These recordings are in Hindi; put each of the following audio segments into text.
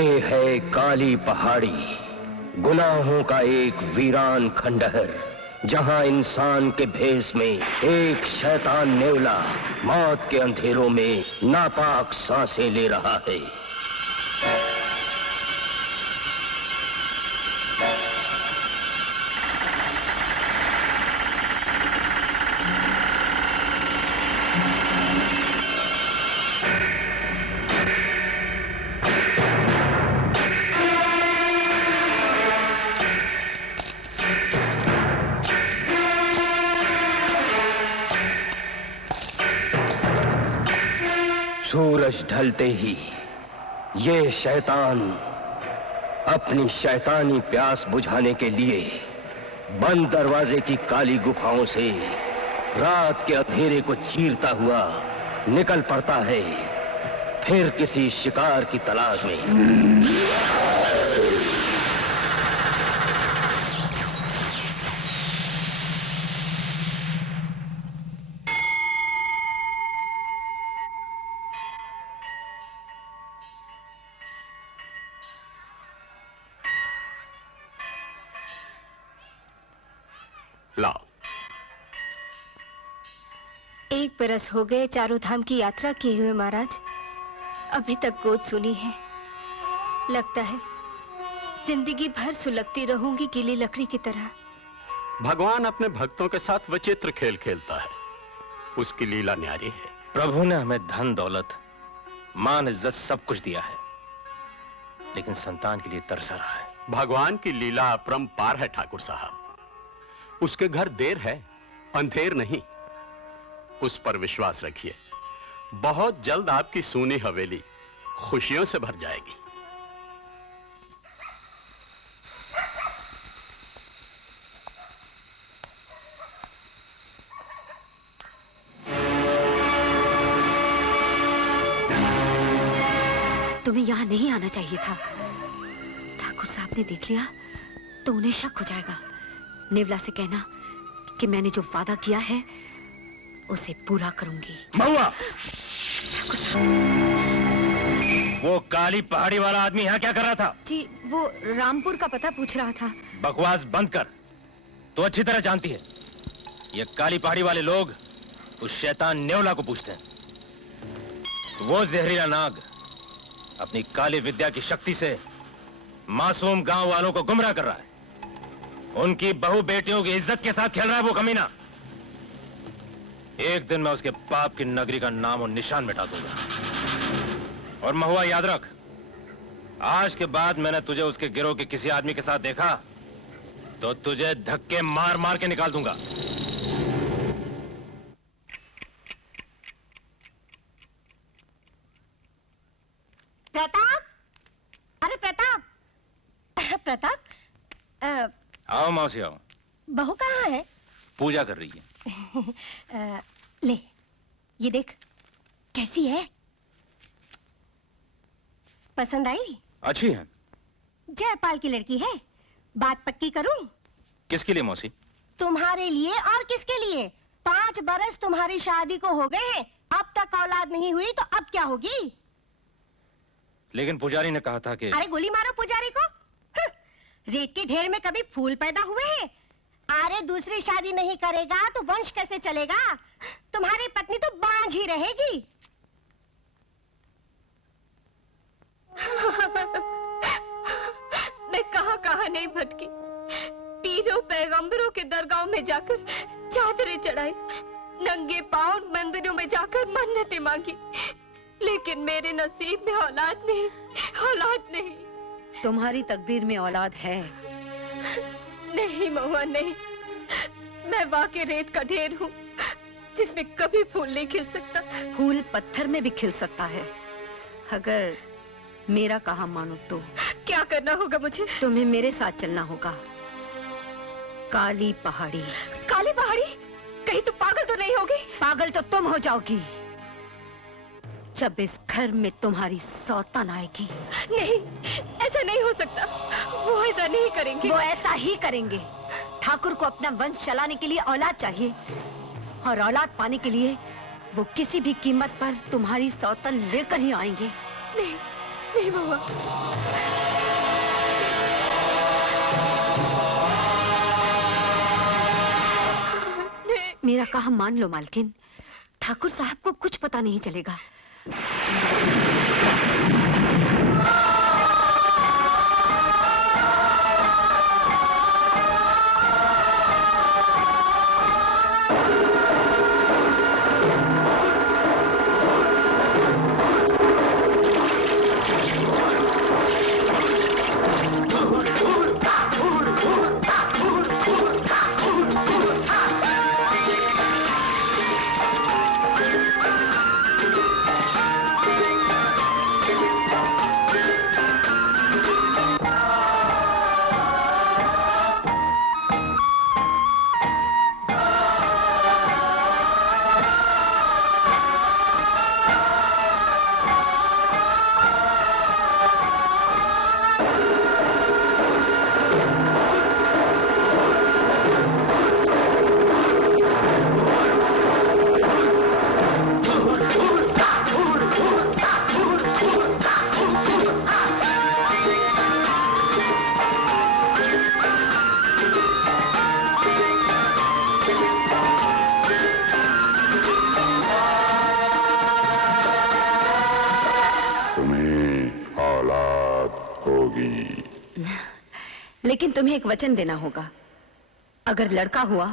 ये है काली पहाड़ी, गुनाहों का एक वीरान खंडहर, जहां इंसान के भेष में एक शैतान नेवला मौत के अंधेरों में नापाक सांसें ले रहा है। सूरज ढलते ही ये शैतान अपनी शैतानी प्यास बुझाने के लिए बंद दरवाजे की काली गुफाओं से रात के अंधेरे को चीरता हुआ निकल पड़ता है, फिर किसी शिकार की तलाश में। लाओ। एक बरस हो गए चारों धाम की यात्रा किए हुए महाराज, अभी तक गोद सुनी है। लगता है जिंदगी भर सुलगती रहूंगी गीली लकड़ी की तरह। भगवान अपने भक्तों के साथ विचित्र खेल खेलता है, उसकी लीला न्यारी है। प्रभु ने हमें धन दौलत मान इज्जत सब कुछ दिया है, लेकिन संतान के लिए तरसा रहा है। भगवान की लीला अपरंपार है ठाकुर साहब। उसके घर देर है, अंधेर नहीं। उस पर विश्वास रखिए, बहुत जल्द आपकी सूनी हवेली खुशियों से भर जाएगी। तुम्हें यहाँ नहीं आना चाहिए था। ठाकुर साहब ने देख लिया तो उन्हें शक हो जाएगा। नेवला से कहना कि मैंने जो वादा किया है उसे पूरा करूंगी। महुआ! वो काली पहाड़ी वाला आदमी यहाँ क्या कर रहा था? जी वो रामपुर का पता पूछ रहा था। बकवास बंद कर। तो अच्छी तरह जानती है ये काली पहाड़ी वाले लोग उस शैतान नेवला को पूछते हैं। वो जहरीला नाग अपनी काली विद्या की शक्ति से मासूम गांव वालों को गुमराह कर रहा है। उनकी बहू बेटियों की इज्जत के साथ खेल रहा है वो कमीना। एक दिन मैं उसके बाप की नगरी का नाम और निशान मिटा दूंगा। और महुआ याद रख, आज के बाद मैंने तुझे उसके गिरोह के किसी आदमी के साथ देखा तो तुझे धक्के मार मार के निकाल दूंगा। प्रताप! अरे प्रताप! प्रताप! आओ मौसी आओ। बहू कहाँ है? पूजा कर रही है। ले ये देख कैसी है, पसंद आई? अच्छी है। जयपाल की लड़की है। बात पक्की करूं? किसके लिए मौसी? तुम्हारे लिए। और किसके लिए? 5 बरस तुम्हारी शादी को हो गए हैं, अब तक औलाद नहीं हुई तो अब क्या होगी? लेकिन पुजारी ने कहा था कि... अरे गोली मारो पुजारी को। रेत के ढेर में कभी फूल पैदा हुए हैं? अरे दूसरी शादी नहीं करेगा तो वंश कैसे चलेगा? तुम्हारी पत्नी तो बांझ ही रहेगी। मैं कहाँ नहीं भटकी, पीरों पैगंबरों के दरगाहों में जाकर चादरें चढ़ाई, नंगे पांव मंदिरों में जाकर मन्नतें मांगी, लेकिन मेरे नसीब में औलाद नहीं, औलाद नहीं। तुम्हारी तकदीर में औलाद है। नहीं महुआ नहीं, मैं वाकई रेत का ढेर हूँ जिसमें कभी फूल नहीं खिल सकता। फूल पत्थर में भी खिल सकता है, अगर मेरा कहा मानो तो। क्या करना होगा मुझे? तुम्हें मेरे साथ चलना होगा। काली पहाड़ी। काली पहाड़ी? कहीं तुम पागल तो नहीं होगी? पागल तो तुम हो जाओगी जब इस घर में तुम्हारी सौतन आएगी। नहीं, ऐसा नहीं हो सकता। वो ऐसा नहीं करेंगे। वो ऐसा ही करेंगे। ठाकुर को अपना वंश चलाने के लिए औलाद चाहिए, और औलाद पाने के लिए वो किसी भी कीमत पर तुम्हारी सौतन लेकर ही आएंगे। नहीं, नहीं महुआ। मेरा कहा मान लो मालकिन, ठाकुर साहब को कुछ पता नहीं चलेगा। लेकिन तुम्हें एक वचन देना होगा। अगर लड़का हुआ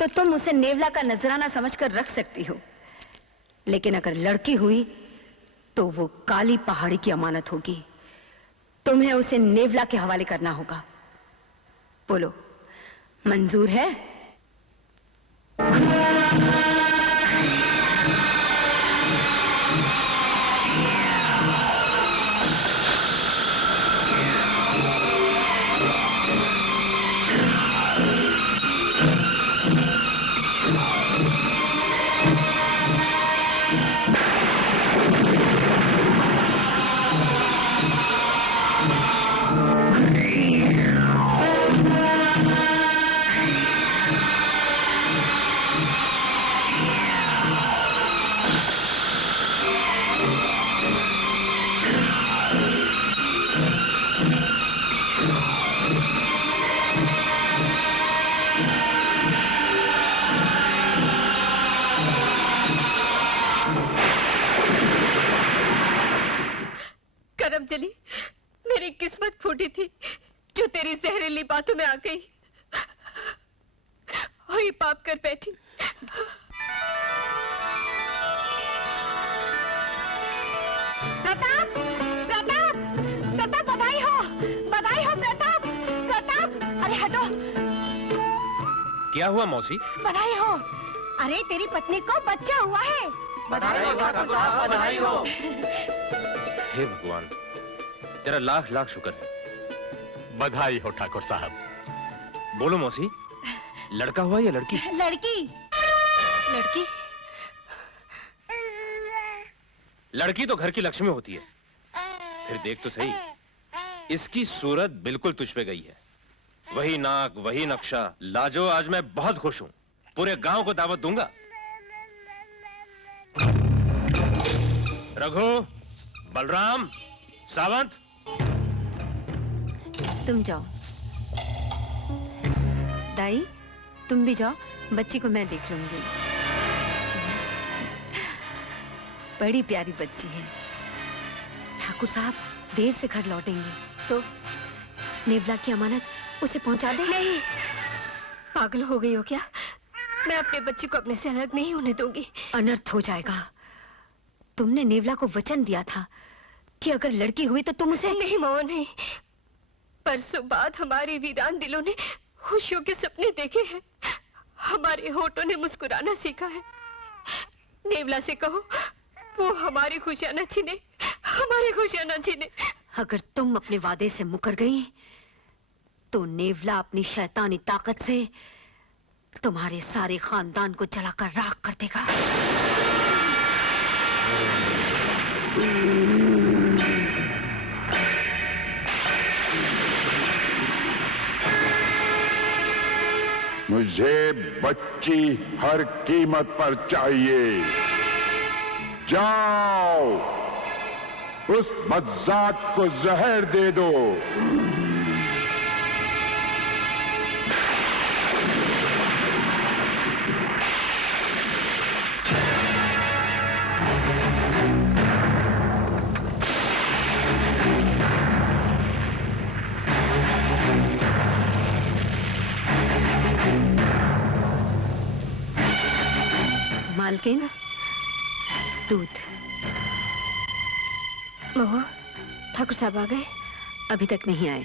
तो तुम उसे नेवला का नजराना समझकर रख सकती हो, लेकिन अगर लड़की हुई तो वो काली पहाड़ी की अमानत होगी। तुम्हें उसे नेवला के हवाले करना होगा। बोलो, मंजूर है? करमजली, मेरी किस्मत फूटी थी जो तेरी जहरीली बातों में आ गई। वही पाप कर बैठी। प्रताप, प्रताप, प्रताप, बधाई हो प्रताप, प्रताप, अरे हटो। क्या हुआ मौसी? बधाई हो। अरे तेरी पत्नी को बच्चा हुआ है। बधाई हो ठाकुर साहब, बधाई हो। हे भगवान, तेरा लाख लाख शुक्र है। बधाई हो ठाकुर साहब। बोलो मौसी, लड़का हुआ या लड़की? लड़की। लड़की? लड़की तो घर की लक्ष्मी होती है। फिर देख तो सही, इसकी सूरत बिल्कुल तुझ पे गई है। वही नाक, वही नक्शा। लाजो, आज मैं बहुत खुश हूं। पूरे गांव को दावत दूंगा। रघु, बलराम, सावंत, तुम जाओ। दाई, तुम भी जाओ, बच्ची को मैं देख लूंगी। बड़ी प्यारी बच्ची है। ठाकुर साहब देर से घर लौटेंगे तो नेवला की अमानत उसे पहुंचा दे। नहीं, पागल हो गई हो क्या? मैं अपने बच्चे को अपने से अलग नहीं होने दूंगी। अनर्थ हो जाएगा। तुमने नेवला को वचन दिया था कि अगर लड़की हुई तो तुम उसे। नहीं मो, नहीं। परसों बाद हमारे वीरान दिलों ने खुशियों के सपने देखे हैं। हमारे होठों ने मुस्कुराना सीखा है। नेवला से कहो वो हमारी खुशियां न छीने, हमारी खुशियां न छीने। अगर तुम अपने वादे से मुकर गई तो नेवला अपनी शैतानी ताकत से तुम्हारे सारे खानदान को जलाकर राख कर देगा। मुझे बच्ची हर कीमत पर चाहिए। जाओ, उस बज्जात को जहर दे दो। मालकिन, दूध। महुआ, ठाकुर साहब आ गए? अभी तक नहीं आए।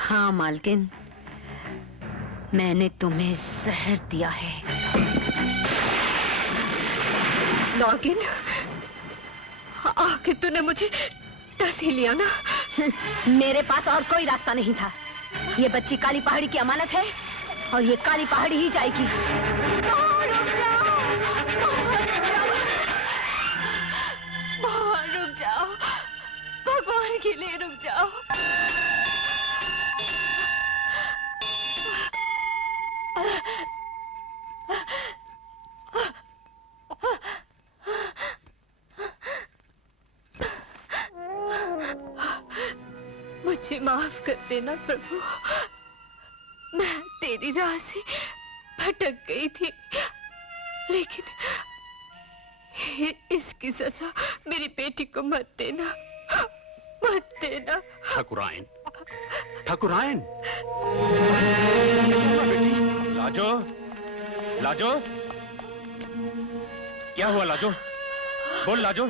हाँ मालकिन, मैंने तुम्हें जहर दिया है। नागिन, आखिर तूने मुझे डस ही लिया ना। मेरे पास और कोई रास्ता नहीं था। ये बच्ची काली पहाड़ी की अमानत है और ये काली पहाड़ी ही जाएगी। रुक जाओ, भगवान के लिए रुक जाओ। मुझे माफ कर देना प्रभु, मैं तेरी राह से भटक गई थी, लेकिन इसकी सजा मेरी बेटी को मत देना, मत देना। ठाकुरायन, ठाकुरायन। लाजो, लाजो, क्या हुआ लाजो? बोल लाजो।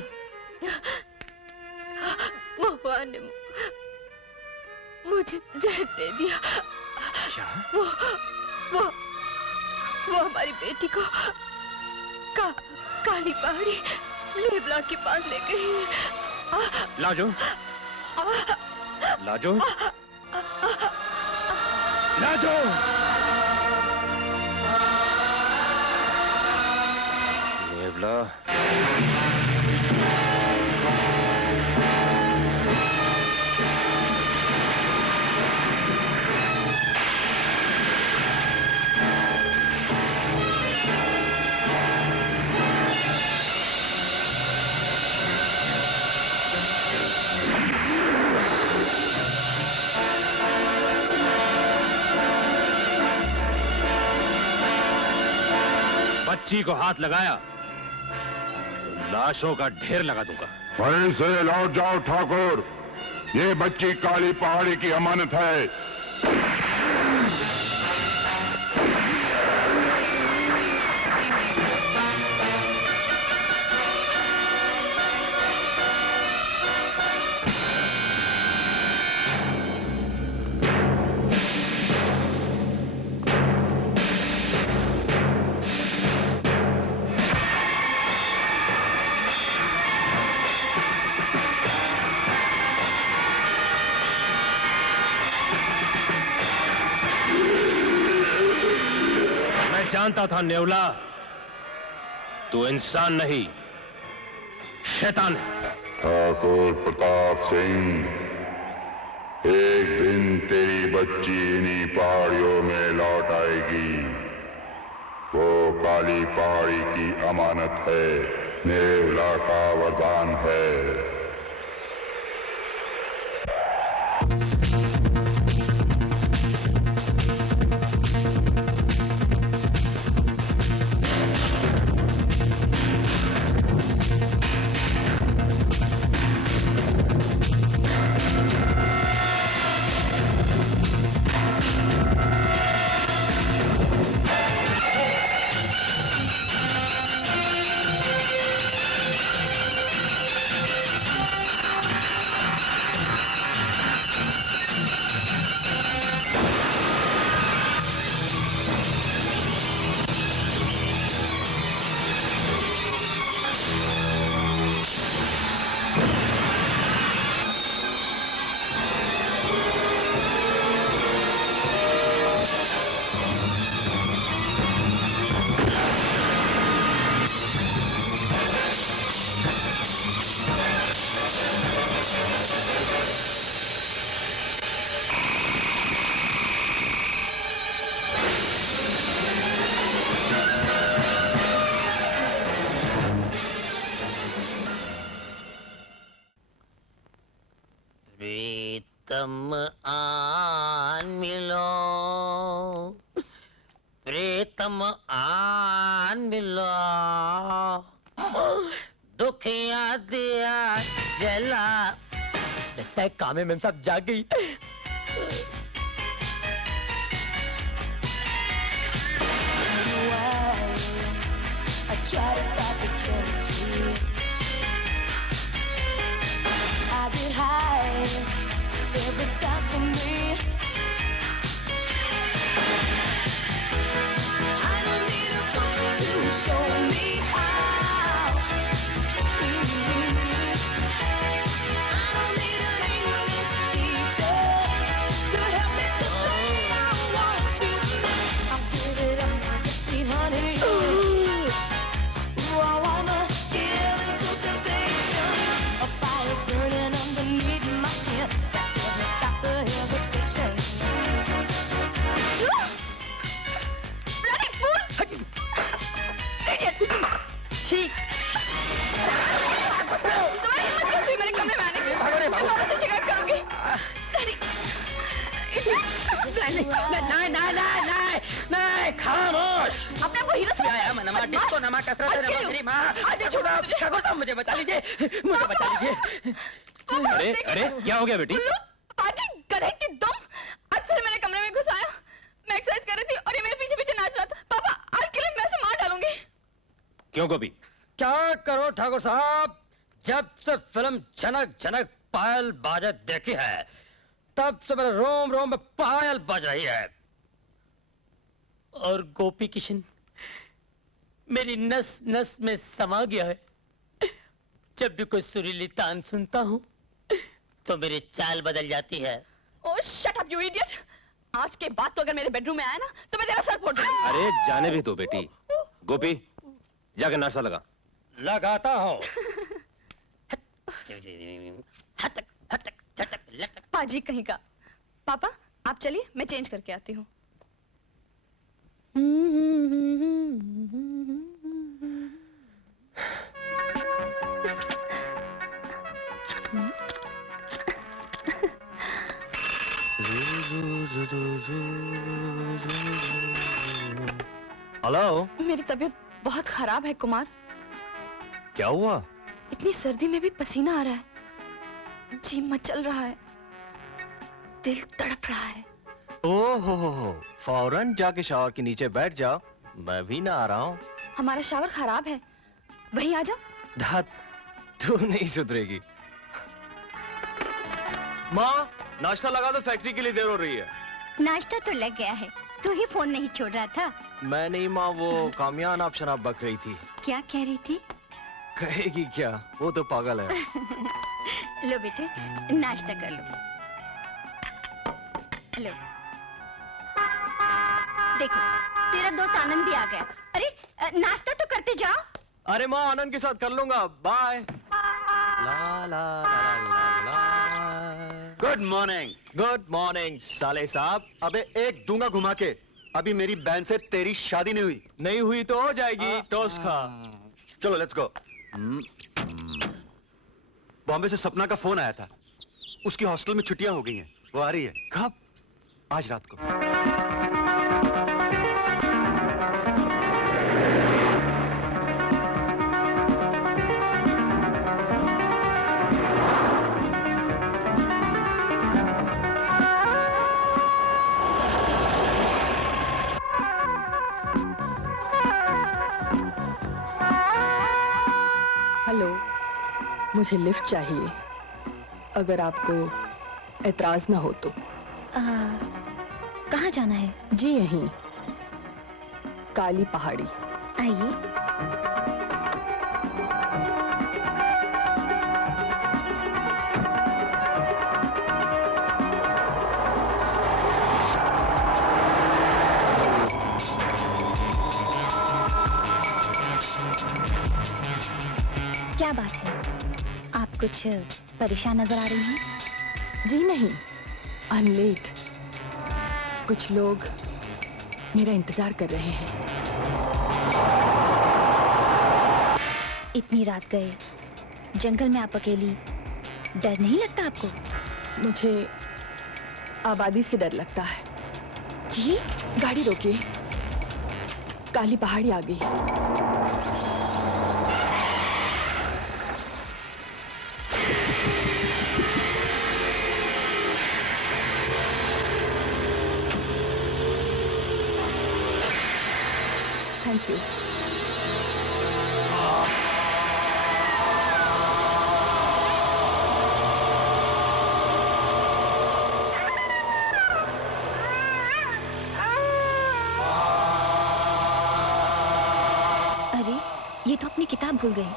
महुआ ने मुझे जहर दे दिया। क्या? वो हमारी बेटी को काली पहाड़ी नेवला के पास ले गई है। लाजो, लाजो, लाजो। नेवला। बच्ची को हाथ लगाया तो लाशों का ढेर लगा दूंगा। वहीं से लौट जाओ ठाकुर, ये बच्ची काली पहाड़ी की अमानत है। जानता था नेवला, तू इंसान नहीं, शैतान है। ठाकुर प्रताप सिंह, एक दिन तेरी बच्ची इन्हीं पहाड़ियों में लौट आएगी। वो काली पहाड़ी की अमानत है, नेवला का वरदान है। प्रीतम आन मिला, दुखिया दिया जला। लगता है कामे मैम साहब जाग गई। नहीं, खामोश। अपने वो हीरो से नमा डिस्को नमा कसरत नमा मेरी माँ। ठाकुर साहब मुझे बचा लीजिए, मुझे बचा लीजिए। अरे अरे क्या हो गया बेटी? पाजी गधे की दम। आज फिर मेरे कमरे में घुस आया। मैं एक्सरसाइज कर रही थी और ये मेरे पीछे पीछे नाच रहा था। पापा आज के लिए मैं इसे मार डालूंगी। क्यों गोपी? क्या करो ठाकुर साहब, जब से फिल्म जनक जनक पायल बाजत देखी है तब से मेरे रोम रोम में पायल बज रही है। और गोपी किशन मेरी नस नस में समा गया है। जब भी कोई सुरीली तान सुनता हूँ तो मेरी चाल बदल जाती है। ओह शट अप यू इडियट। आज के बाद तो अगर मेरे बेडरूम में आया ना तो मैं तेरा सर फोड़ दूंगी। अरे जाने भी तो बेटी। गोपी जाके नाश्ता लगा। लगाता हूँ। हटक हटक झटक लटक। पाजी कहीं का। पापा आप चलिए मैं चेंज करके आती हूँ। हेलो। मेरी तबीयत बहुत खराब है कुमार। क्या हुआ? इतनी सर्दी में भी पसीना आ रहा है, जी मचल रहा है, दिल तड़प रहा है। ओहो, फौरन जाके शावर के नीचे बैठ जाओ, मैं भी ना आ रहा हूँ। हमारा शावर खराब है, वहीं आ जाओ। दाद तू नहीं सुधरेगी। माँ नाश्ता लगा दो, फैक्ट्री के लिए देर हो रही है। नाश्ता तो लग गया है, तू ही फोन नहीं छोड़ रहा था। मैं नहीं माँ, वो कामयान आप शराब बक रही थी। क्या कह रही थी? कहेगी क्या, वो तो पागल है। लो बेटे नाश्ता कर लो। लो देखो तेरा दोस्त आनंद भी आ गया। अरे नाश्ता तो करते जाओ। अरे माँ आनंद के साथ कर लूंगा, बाय। ला ला ला ला। Good morning. गुड मॉर्निंग साले साहब। अबे एक दूंगा घुमा के। अभी मेरी बहन से तेरी शादी नहीं हुई। नहीं हुई तो हो जाएगी, टोस्ट खा। चलो लेट्स गो। बॉम्बे से सपना का फोन आया था, उसकी हॉस्टल में छुट्टियां हो गई हैं, वो आ रही है। कब? आज रात को। हेलो, मुझे लिफ्ट चाहिए, अगर आपको एतराज ना हो तो। कहाँ जाना है? जी यहीं, काली पहाड़ी। आइए। क्या बात है, आप कुछ परेशान नजर आ रही हैं? जी नहीं, आई एम लेट। कुछ लोग मेरा इंतजार कर रहे हैं। इतनी रात गए, जंगल में आप अकेली, डर नहीं लगता आपको? मुझे आबादी से डर लगता है। जी? गाड़ी रोकिए। काली पहाड़ी आ गई। Thank you. अरे ये तो अपनी किताब भूल गई।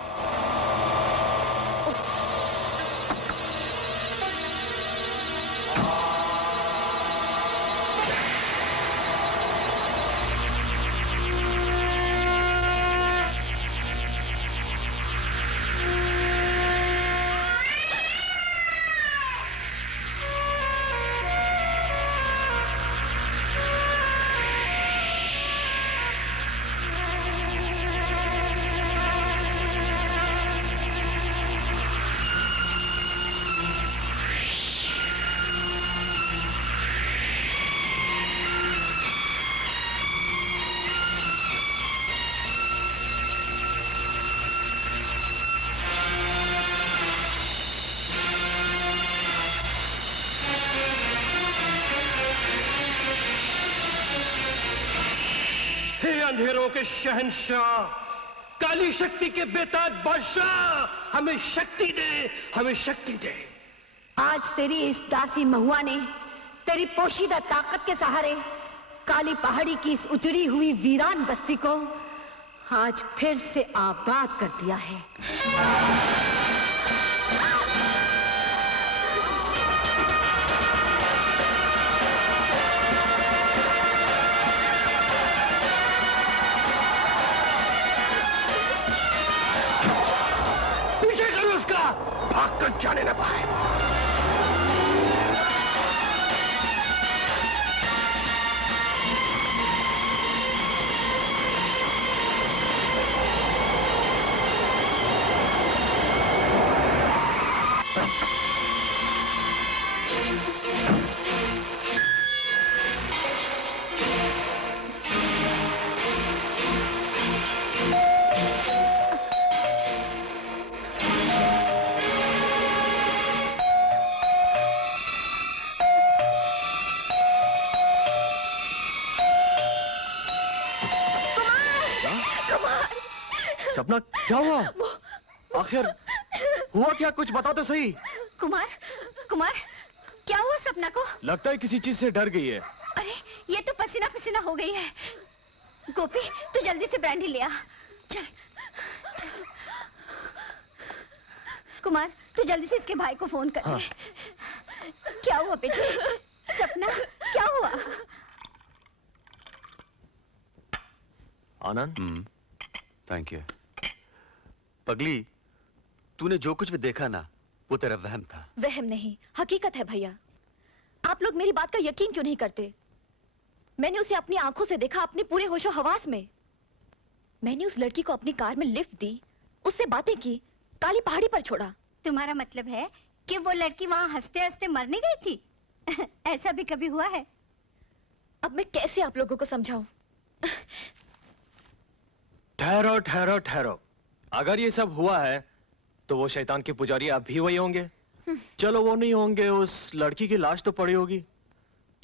हे अंधेरों के शहंशाह, काली शक्ति के बेताज बादशाह, हमें शक्ति दे, हमें शक्ति दे। आज तेरी इस दासी महुआ ने तेरी पोशीदा ताकत के सहारे काली पहाड़ी की इस उजड़ी हुई वीरान बस्ती को आज फिर से आबाद कर दिया है। पीछे करो उसका, भाग कर जाने न पाए। सपना क्या हुआ? आखिर हुआ क्या? कुछ बता तो सही। कुमार, कुमार, क्या हुआ सपना को? लगता है किसी चीज से डर गई है। अरे ये तो पसीना पसीना हो गई है। गोपी तू जल्दी से ब्रांडी ले आ। चल, चल। कुमार तू जल्दी से इसके भाई को फोन कर। हाँ। क्या हुआ बेटे? सपना क्या हुआ? आनंद, थैंक यू। पगली, तूने जो कुछ भी देखा ना, वो तेरा वहम था। वहम नहीं, हकीकत है भैया। आप लोग मेरी बात का यकीन क्यों नहीं करते? मैंने उसे अपनी आंखों से देखा, अपनी पूरे होशो हवास में। मैंने उस लड़की को अपनी कार में लिफ्ट दी, उससे बातें की, काली पहाड़ी पर छोड़ा। तुम्हारा मतलब है कि वो लड़की वहाँ हंसते हंसते मरने गई थी? ऐसा भी कभी हुआ है? अब मैं कैसे आप लोगों को समझाऊं? ठहरो ठहरो ठहरो। अगर ये सब हुआ है तो वो शैतान के पुजारी अब भी वही होंगे। चलो वो नहीं होंगे, उस लड़की की लाश तो पड़ी होगी।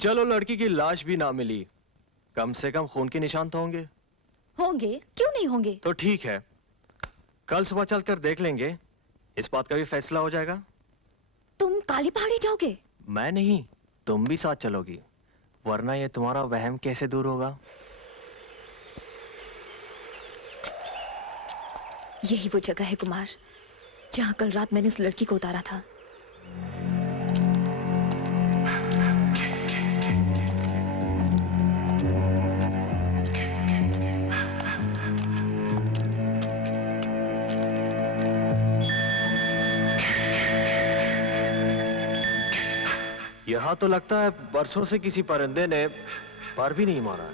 चलो लड़की की लाश भी ना मिली, कम से कम खून के निशान तो होंगे। होंगे, क्यों नहीं होंगे? तो ठीक है, कल सुबह चलकर देख लेंगे, इस बात का भी फैसला हो जाएगा। तुम काली पहाड़ी जाओगे? मैं नहीं, तुम भी साथ चलोगी, वरना ये तुम्हारा वहम कैसे दूर होगा? यही वो जगह है कुमार, जहां कल रात मैंने उस लड़की को उतारा था। यहां तो लगता है बरसों से किसी परिंदे ने पर भी नहीं मारा।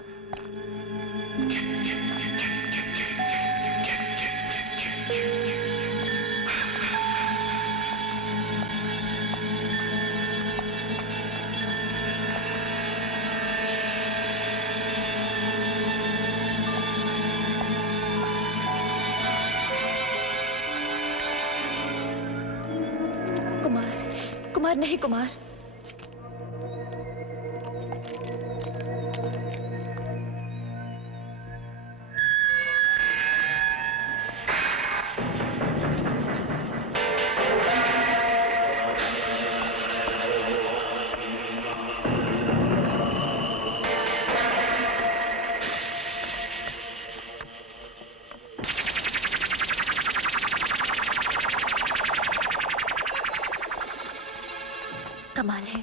कुमार नहीं कुमार। कमाल है।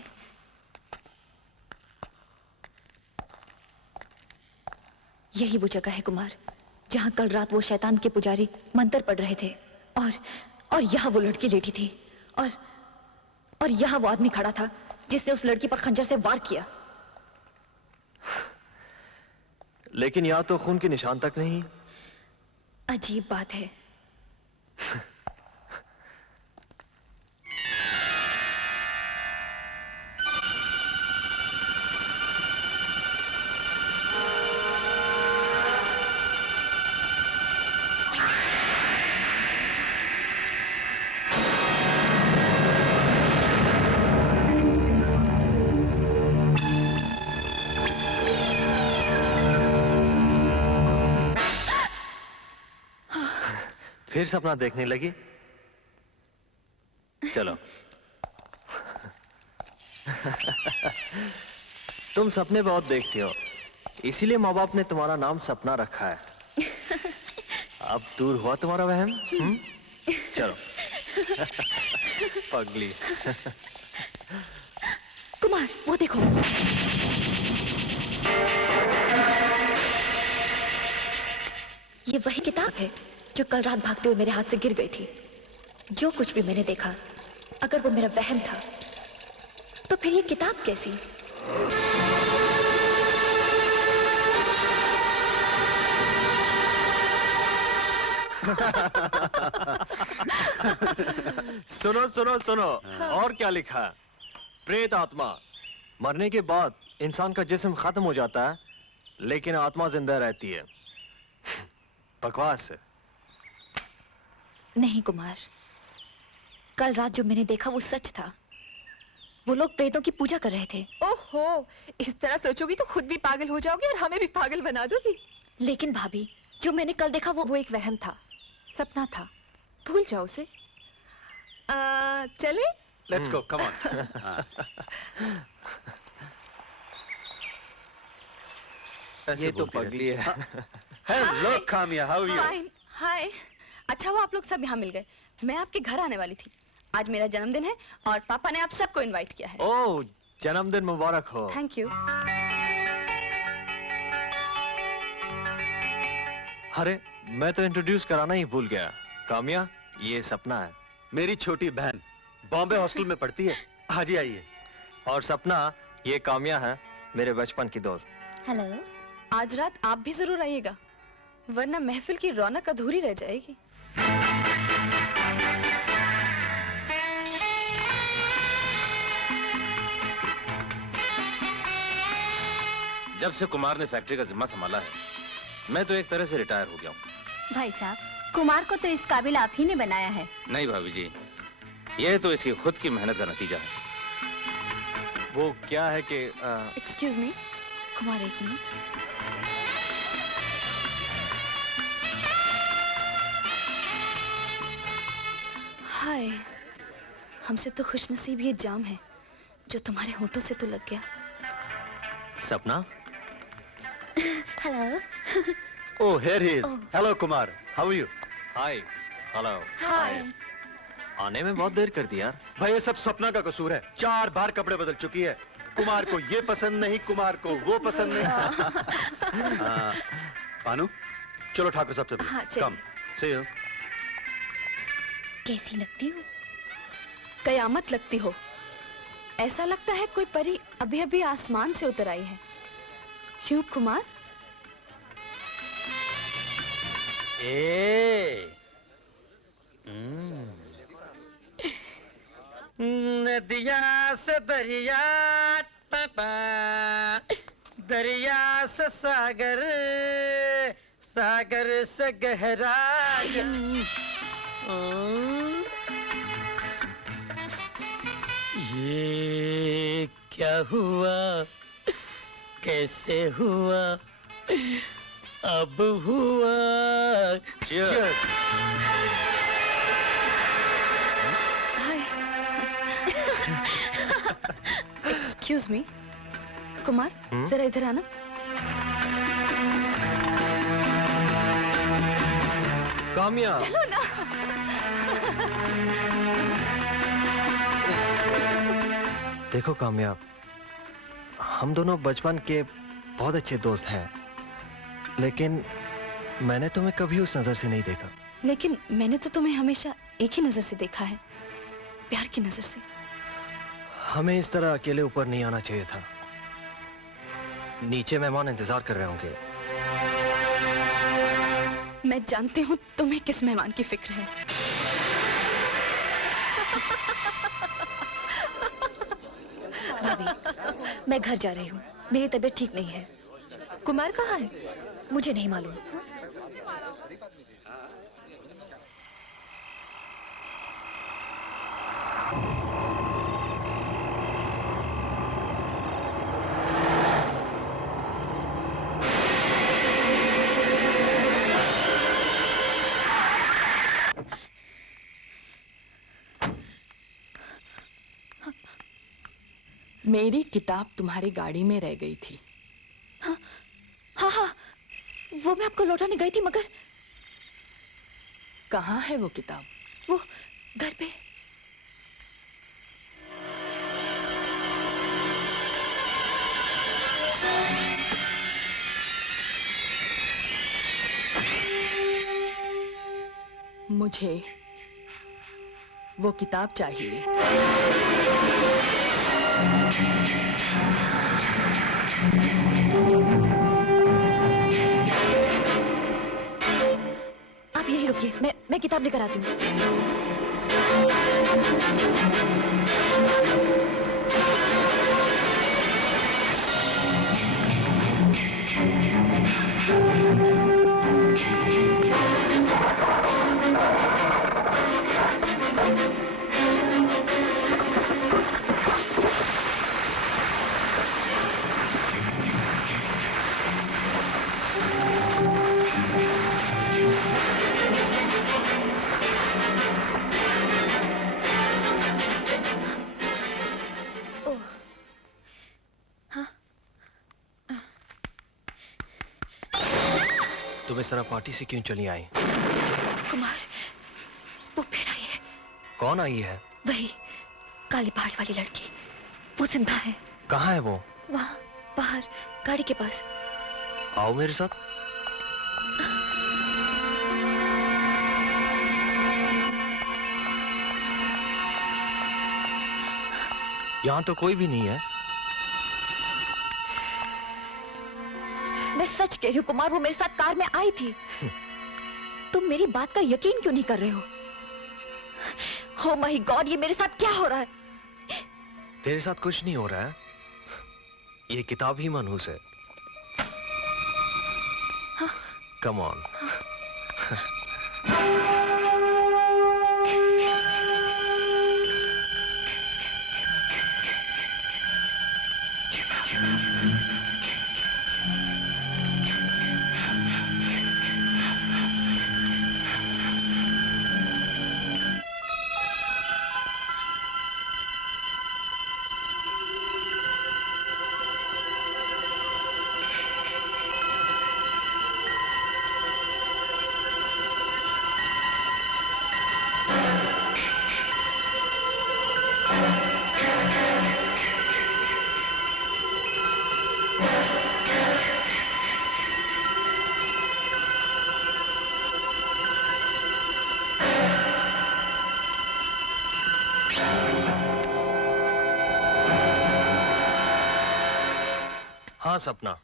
यही वो जगह है कुमार जहां कल रात वो शैतान के पुजारी मंत्र पढ़ रहे थे और यहां वो लड़की लेटी थी और यहां वो आदमी खड़ा था जिसने उस लड़की पर खंजर से वार किया। लेकिन यहाँ तो खून के निशान तक नहीं। अजीब बात है। फिर सपना देखने लगी? चलो। तुम सपने बहुत देखती हो, इसीलिए माँ बाप ने तुम्हारा नाम सपना रखा है। अब दूर हुआ तुम्हारा वहम? चलो। पगली। कुमार वो देखो। ये वही किताब है जो कल रात भागते हुए मेरे हाथ से गिर गई थी। जो कुछ भी मैंने देखा, अगर वो मेरा वहम था तो फिर ये किताब कैसी? सुनो सुनो सुनो। और क्या लिखा है? प्रेत आत्मा मरने के बाद इंसान का जिस्म खत्म हो जाता है लेकिन आत्मा जिंदा रहती है। बकवास है। नहीं कुमार, कल रात जो मैंने देखा वो सच था। वो लोग प्रेतों की पूजा कर रहे थे। ओहो, इस तरह सोचोगी तो खुद भी पागल हो जाओगी और हमें भी पागल बना दोगी। लेकिन भाभी, जो मैंने कल देखा वो एक वहम था, सपना था, भूल जाओ उसे। चले? Let's go, come on. ये तो पगली है। Hello Kamiya, how are you? Fine, hi. अच्छा हुआ आप लोग सब यहाँ मिल गए। मैं आपके घर आने वाली थी। आज मेरा जन्मदिन है और पापा ने आप सबको इनवाइट किया है। ओह, जन्मदिन मुबारक हो। Thank you. अरे मैं तो इंट्रोड्यूस कराना ही भूल गया। कामिया, ये सपना है। मेरी छोटी बहन बॉम्बे हॉस्टल में पढ़ती है। आज ही आई है। और सपना, ये कामिया है, मेरे बचपन की दोस्त। हेलो। आज रात आप भी जरूर आइएगा, वरना महफिल की रौनक अधूरी रह जाएगी। जब से कुमार ने फैक्ट्री का जिम्मा संभाला है, मैं तो एक तरह से रिटायर हो गया हूँ। भाई साहब, कुमार को तो इस काबिल आप ही ने बनाया है। नहीं भाभी जी, यह तो इसकी खुद की मेहनत का नतीजा है। वो क्या है कि एक्सक्यूज मी कुमार, एक मिनट। हाय, हमसे तो खुशनसीब ये जाम है जो तुम्हारे होंठों से तो लग गया। सपना। Hello. Oh, here he is. Hello, Kumar. How are you? Hi. Hello. हाय। आने में बहुत देर कर दी यार। भाई ये सब सपना का कसूर है। 4 बार कपड़े बदल चुकी है। कुमार को ये पसंद नहीं, कुमार को वो पसंद नहीं। पानू, चलो ठाकुर साहब से मिलो। हाँ, चलिए। कम, see you. कैसी लगती हूँ? कयामत लगती हो। ऐसा लगता है कोई परी अभी अभी आसमान से उतर आई है। क्यों कुमार? नदिया से दरिया, दरिया से सागर, सागर से गहरा। ये क्या हुआ, कैसे हुआ, अब हुआ। Cheers. एक्सक्यूज मी कुमार, जरा इधर आना। काम्या, चलो ना। देखो काम्या, हम दोनों बचपन के बहुत अच्छे दोस्त हैं, लेकिन मैंने तुम्हें कभी उस नजर से नहीं देखा। लेकिन मैंने तो तुम्हें हमेशा एक ही नजर से देखा है, प्यार की नजर से। हमें इस तरह अकेले ऊपर नहीं आना चाहिए था। नीचे मेहमान इंतजार कर रहे होंगे। मैं जानती हूँ तुम्हें किस मेहमान की फिक्र है। भाभी, मैं घर जा रही हूँ, मेरी तबीयत ठीक नहीं है। कुमार कहाँ है? मुझे नहीं मालूम। मेरी किताब तुम्हारी गाड़ी में रह गई थी। हाँ, हाँ, वो मैं आपको लौटाने गई थी, मगर कहाँ है वो किताब? वो घर पे। मुझे वो किताब चाहिए। आप यहीं रुकिए, मैं किताब लेकर आती हूँ। तुम इस तरह पार्टी से क्यों चली आई? कुमार, वो फिर आई है। कौन आई है? वही काली पहाड़ी वाली लड़की। वो जिंदा है। कहाँ है वो? वहाँ बाहर गाड़ी के पास। आओ मेरे साथ। यहाँ तो कोई भी नहीं है। मैं सच कह रही हूँ कुमार, वो मेरे साथ कार में आई थी। तुम मेरी बात का यकीन क्यों नहीं कर रहे हो? Oh my God, ये मेरे साथ क्या हो रहा है? तेरे साथ कुछ नहीं हो रहा है। ये किताब ही मनहूस है। Come on. हाँ सपना,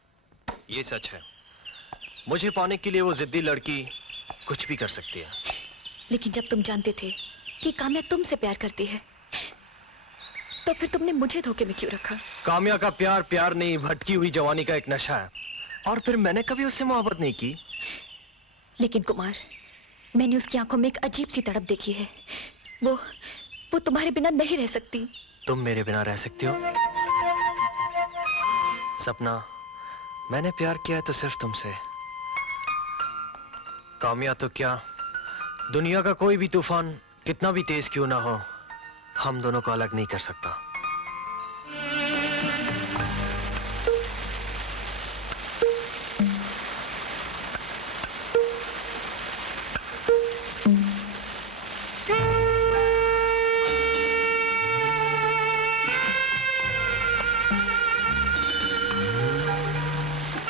ये सच है। मुझे पाने के लिए वो जिद्दी लड़की कुछ भी कर सकती है। लेकिन जब तुम जानते थे कि काम्या तुमसे प्यार करती है, तो फिर तुमने मुझे धोखे में क्यों रखा? काम्या का प्यार प्यार नहीं, भटकी हुई जवानी का एक नशा है। और फिर मैंने कभी उससे मोहब्बत नहीं की। लेकिन कुमार, मैंने उसकी आंखों में एक अजीब सी तड़प देखी है। वो तुम्हारे बिना नहीं रह सकती। तुम मेरे बिना रह सकती हो? सपना, मैंने प्यार किया है तो सिर्फ तुमसे। कामया तो क्या, दुनिया का कोई भी तूफान कितना भी तेज क्यों ना हो, हम दोनों को अलग नहीं कर सकता।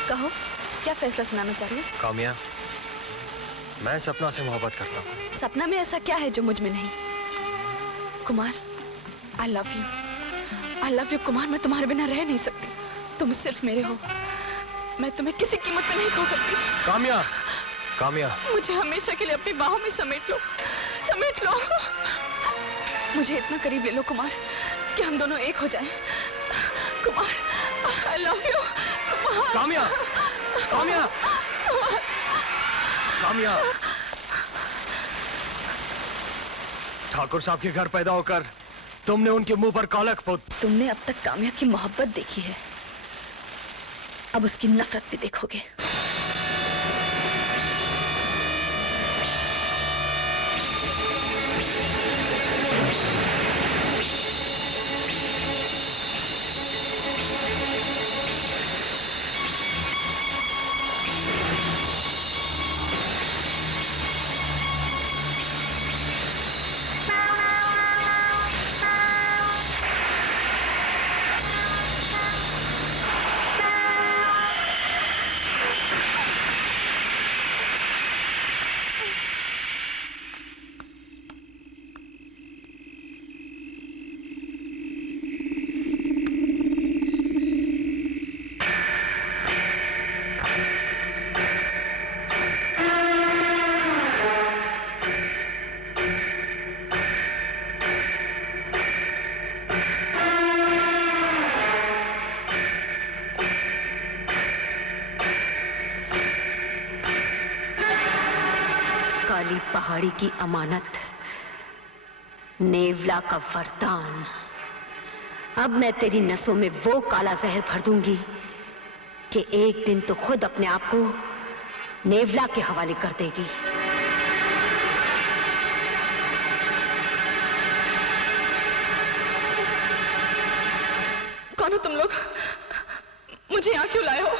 कहो, क्या फैसला सुनाना चाह रही हो? कामया, मैं सपना से मोहब्बत करता हूँ। सपना में ऐसा क्या है जो मुझ में नहीं? Kumar, I love you. I love you Kumar, मैं तुम्हारे बिना रह नहीं सकती। तुम सिर्फ मेरे हो, मैं तुम्हें किसी कीमत पे नहीं खो सकती। कामया, कामया, मुझे हमेशा के लिए अपनी बाहों में समेट लो, समेट लो। मुझे इतना करीब ले लो कुमार कि हम दोनों एक हो जाएं। Kumar, I love you Kumar. Kamya, Kamya, Kamya. Thakur साहब के घर पैदा होकर तुमने उनके मुंह पर कालक पोत। तुमने अब तक कामया की मोहब्बत देखी है, अब उसकी नफरत भी देखोगे। काली पहाड़ी की अमानत, नेवला का वरदान। अब मैं तेरी नसों में वो काला जहर भर दूंगी कि एक दिन तो खुद अपने आप को नेवला के हवाले कर देगी। कौन हो तुम लोग? मुझे यहाँ क्यों लाए हो?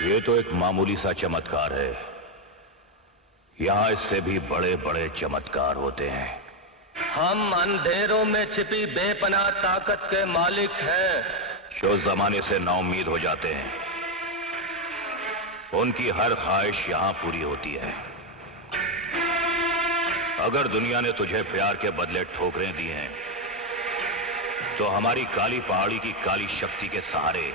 ये तो एक मामूली सा चमत्कार है, यहां इससे भी बड़े बड़े चमत्कार होते हैं। हम अंधेरों में छिपी बेपनाह ताकत के मालिक हैं। जो जमाने से नाउम्मीद हो जाते हैं, उनकी हर ख्वाहिश यहां पूरी होती है। अगर दुनिया ने तुझे प्यार के बदले ठोकरें दी हैं, तो हमारी काली पहाड़ी की काली शक्ति के सहारे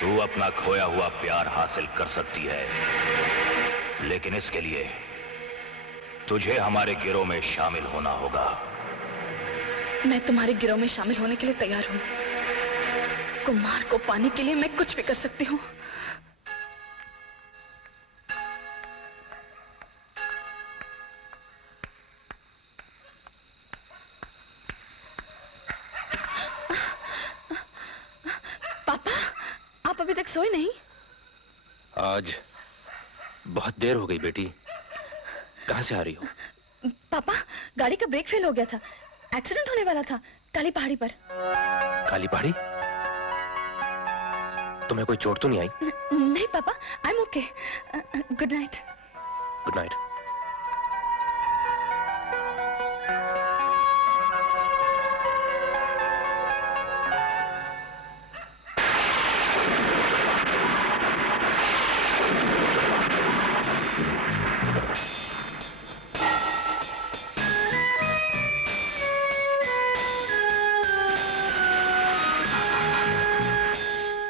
तू अपना खोया हुआ प्यार हासिल कर सकती है। लेकिन इसके लिए तुझे हमारे गिरोह में शामिल होना होगा। मैं तुम्हारे गिरोह में शामिल होने के लिए तैयार हूँ। कुमार को पाने के लिए मैं कुछ भी कर सकती हूँ। पापा, आप अभी तक सोए नहीं? आज बहुत देर हो गई बेटी। कहाँ से आ रही हो? पापा, गाड़ी का ब्रेक फेल हो गया था, एक्सीडेंट होने वाला था काली पहाड़ी पर। काली पहाड़ी? तुम्हें कोई चोट तो नहीं आई? नहीं पापा, I am okay. Good night. Good night.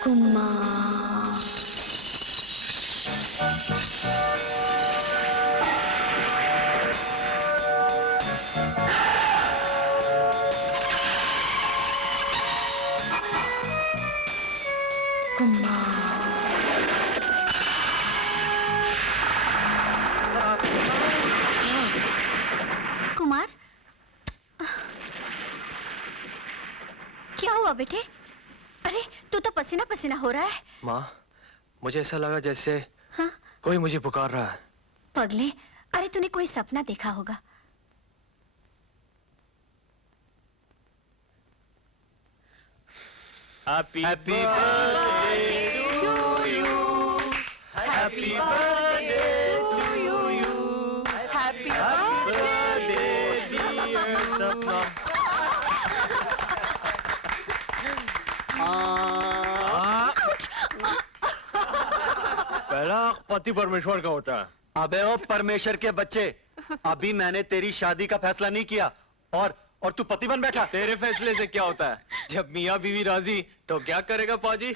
Kumar, Kumar, क्या हुआ बेटे? अरे तू तो पसीना पसीना हो रहा है। माँ, मुझे ऐसा लगा जैसे हाँ? कोई मुझे पुकार रहा है। पगले, अरे तूने कोई सपना देखा होगा। Happy birthday to you. Happy birthday to you. Happy birthday, dear Sapna. पहला पति परमेश्वर का होता है। अबे ओ परमेश्वर के बच्चे, अभी मैंने तेरी शादी का फैसला नहीं किया और तू पति बन बैठा। तेरे फैसले से क्या होता है? जब मियाँ बीवी राजी तो क्या करेगा पाजी?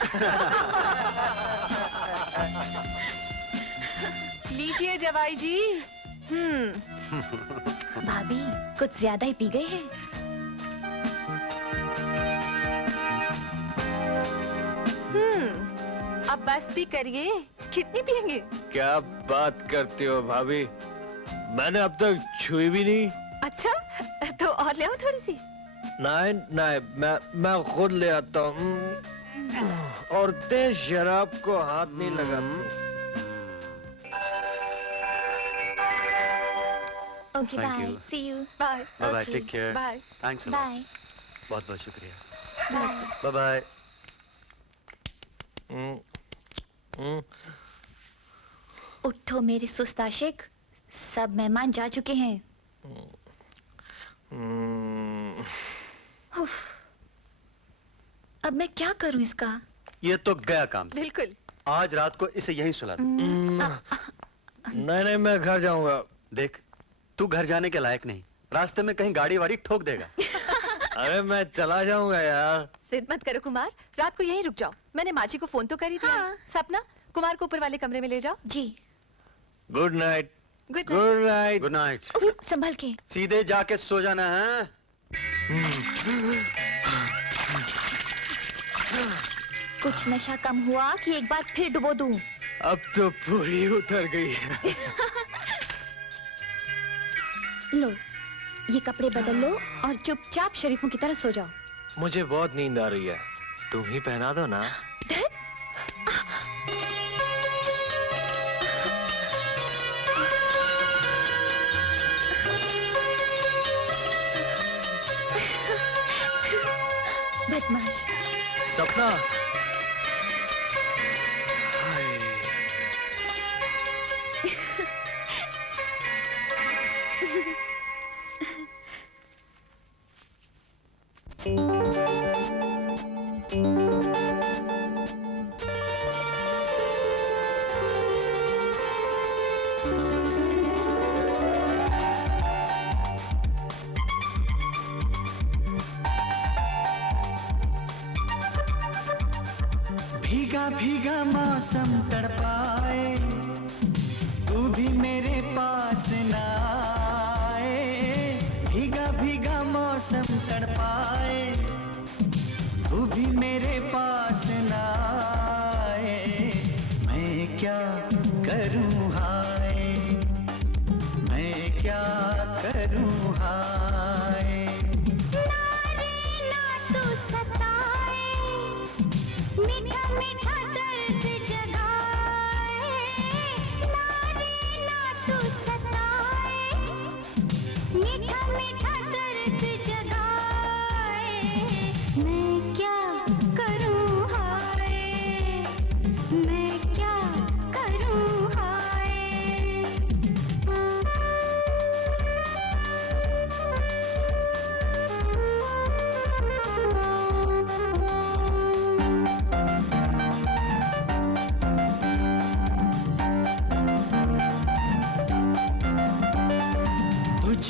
लीजिए जवाई जी। भाभी कुछ ज्यादा ही पी गए हैं। अब बस भी करिए, कितनी पियेंगे? क्या बात करती हो भाभी, मैंने अब तक छुई भी नहीं। अच्छा, तो और ले आओ थोड़ी सी। नहीं नहीं, मैं खुद ले आता हूँ। औरतें शराब को हाथ नहीं लगाती। Okay bye, see you. Bye bye, take care. Bye. Thanks bye. बहुत बहुत शुक्रिया। Bye bye. उठो मेरे सुस्त आशिक, सब मेहमान जा चुके हैं। उफ, अब मैं क्या करूं इसका? ये तो गया काम से। बिल्कुल। आज रात को इसे यहीं सुला दो। नहीं, मैं घर जाऊंगा। देख, तू घर जाने के लायक नहीं, रास्ते में कहीं गाड़ी वाड़ी ठोक देगा। अरे मैं चला जाऊंगा यार। जिद मत करो कुमार, रात को यहीं रुक जाओ। मैंने माँ जी को फोन तो कर ही दिया। हाँ। सपना, कुमार को ऊपर वाले कमरे में ले जाओ। जी। Good night. Good good night. Good night. संभल के। सीधे जाके सो जाना है। कुछ नशा कम हुआ कि एक बार फिर डुबो दूं? अब तो पूरी उतर गई है। लो, ये कपड़े बदल लो और चुपचाप शरीफों की तरह सो जाओ। मुझे बहुत नींद आ रही है, तुम ही पहना दो ना। बदमाश। सपना। भीगा भीगा मौसम तड़पाए, तू भी मेरे पास ना आए। भीगा भीगा मौसम तड़पाए, तू भी मेरे पास ना आए। मैं क्या करूं हाय, मैं क्या करूं हाय। मीठा मीठा दर्द जगाए, नारे ना तू सताए। मीठा मीठा दर्द जगाए, मैं क्या करूं हाय, मैं क्या करूं हाय।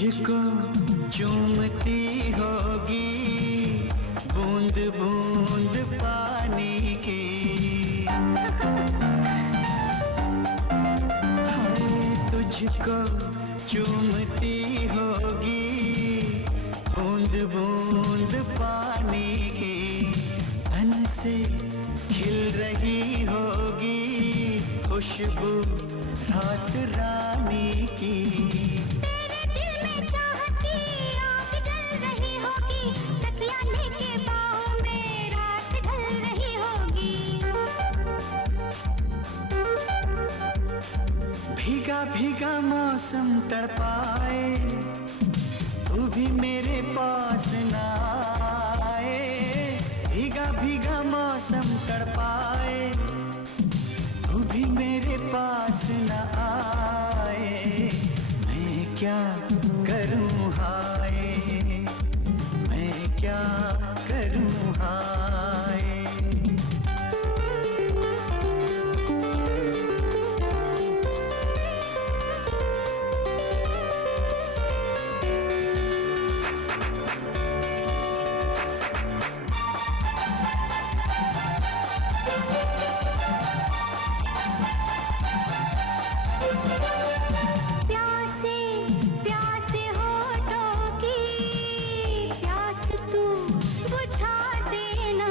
तुझको चूमती होगी बूंद बूंद पानी की। हाय तुझको चूमती होगी बूंद बूंद पानी की। तन से खिल रही होगी खुशबू रात रानी की। तेरे दिल में चाहत की आग जल रही होगी, तकियाने के बाहों में रात ढल रही होगी। भीगा भीगा मौसम तड़पाए, तू भी मेरे पास ना आए। भीगा भीगा मौसम तड़पाए, तू भी मेरे पास न आए। मैं क्या करूं हाय, मैं क्या करूं हाय। प्यासे प्यासे होठों की प्यास तू बुझा देना।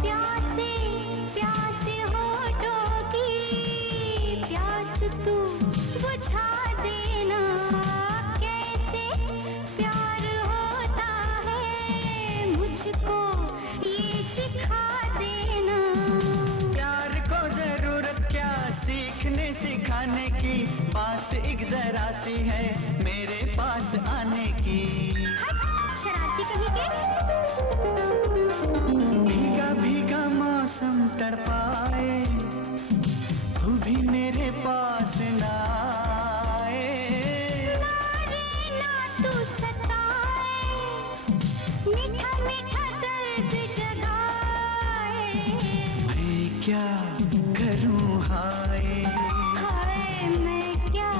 प्यासे प्यासे होठों की प्यास तू बुझा देना। कैसे प्यार होता है मुझको ये सिखा देना। प्यार को जरूरत क्या सीखने सिखाने की, बात एक जरा सी है मेरे पास आने की। शरारती कहीं के। भीगा भीगा मौसम तड़पाए, तू भी मेरे पास ना आए। ना तू सताए, मीठा मीठा दर्द जगाए। मैं क्या करूं हाय, हाय मैं क्या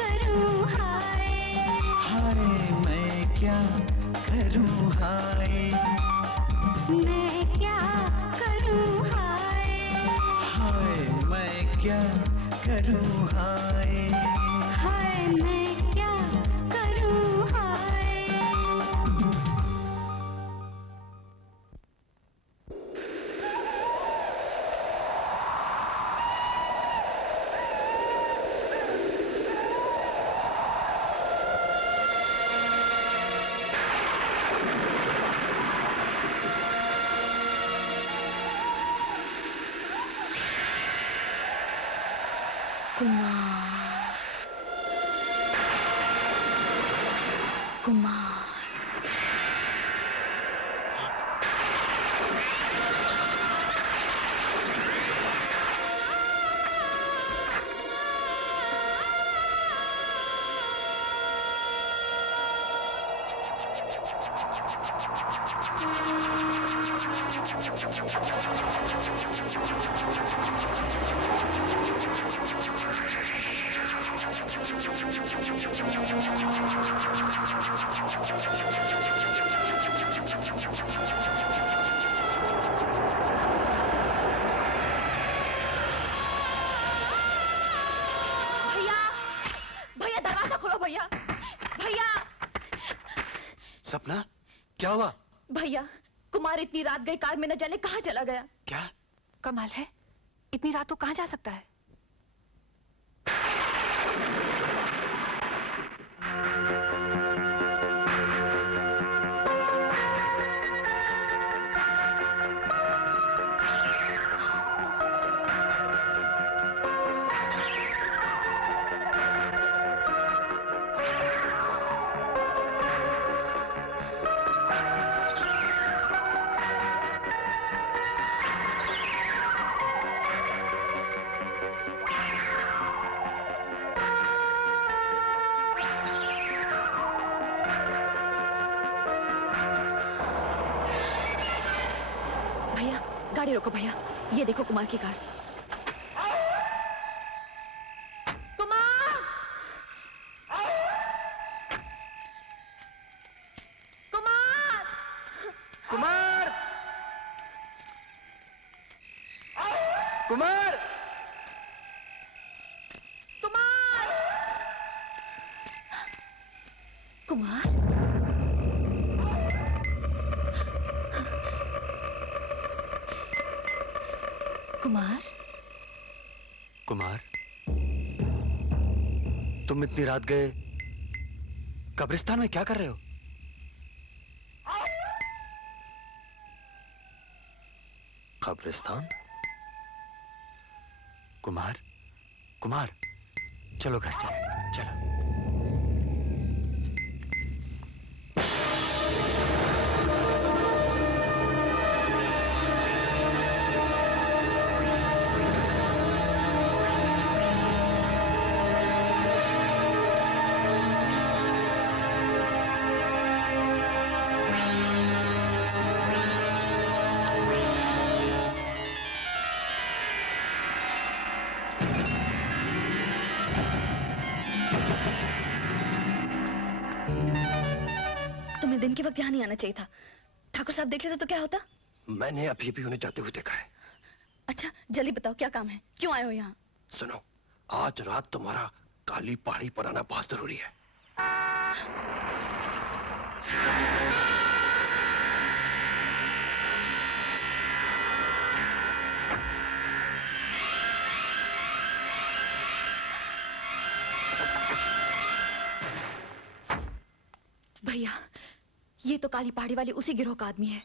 करूं हाय। हाय मैं क्या करूं हाय। मैं क्या करूं हाय। हाय मैं क्या करूं हाय। हाय मैं क्या करूं हाय। कुमार, कुमार। भैया भैया दरवाजा खोलो भैया। भैया सपना क्या हुआ? भैया कुमार इतनी रात गई कार में न जाने कहाँ चला गया। क्या? कमाल है, इतनी रात को कहाँ जा सकता है? भैया गाड़ी रोको भैया, ये देखो कुमार की कार। कुमार! कुमार! कुमार! कुमार! कुमार! कुमार! कुमार, कुमार, तुम इतनी रात गए कब्रिस्तान में क्या कर रहे हो? कब्रिस्तान? कुमार, कुमार, चलो घर चलो, चलो। तुम्हें दिन के वक्त यहाँ नहीं आना चाहिए था। ठाकुर साहब देख लेते तो क्या होता? मैंने अभी भी उन्हें जाते हुए देखा है। अच्छा जल्दी बताओ क्या काम है, क्यों आए हो यहाँ? सुनो, आज रात तुम्हारा काली पहाड़ी पर आना बहुत जरूरी है। भैया, ये तो काली पहाड़ी वाले उसी गिरोह का आदमी है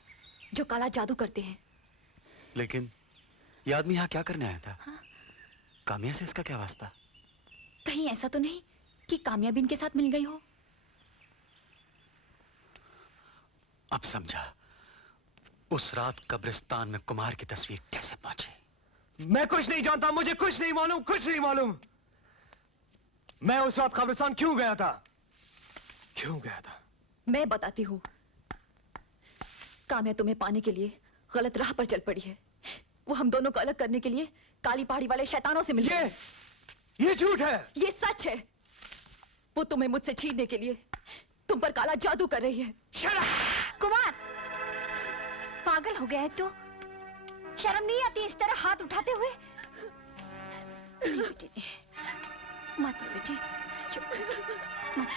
जो काला जादू करते हैं। लेकिन ये आदमी यहाँ क्या करने आया था? हाँ? कामिया से इसका क्या वास्ता? कहीं ऐसा तो नहीं कि कामिया भी इनके साथ मिल गई हो? अब समझा उस रात कब्रिस्तान में कुमार की तस्वीर कैसे पहुंची। मैं कुछ नहीं जानता, मुझे कुछ नहीं मालूम, कुछ नहीं मालूम। मैं उस रात कब्रिस्तान क्यों गया था? क्यों गया था? मैं बताती हूँ। कामिया तुम्हें पाने के लिए गलत राह पर चल पड़ी है। वो हम दोनों को अलग करने के लिए काली पहाड़ी वाले शैतानों से मिल गई। ये झूठ है। ये सच है। वो तुम्हें मुझसे छीनने के लिए तुम पर काला जादू कर रही है। कुमार, पागल हो गया है तू? शर्म नहीं आती इस तरह हाथ उठाते हुए? नहीं बेटी, मत बेटी, चुप मत।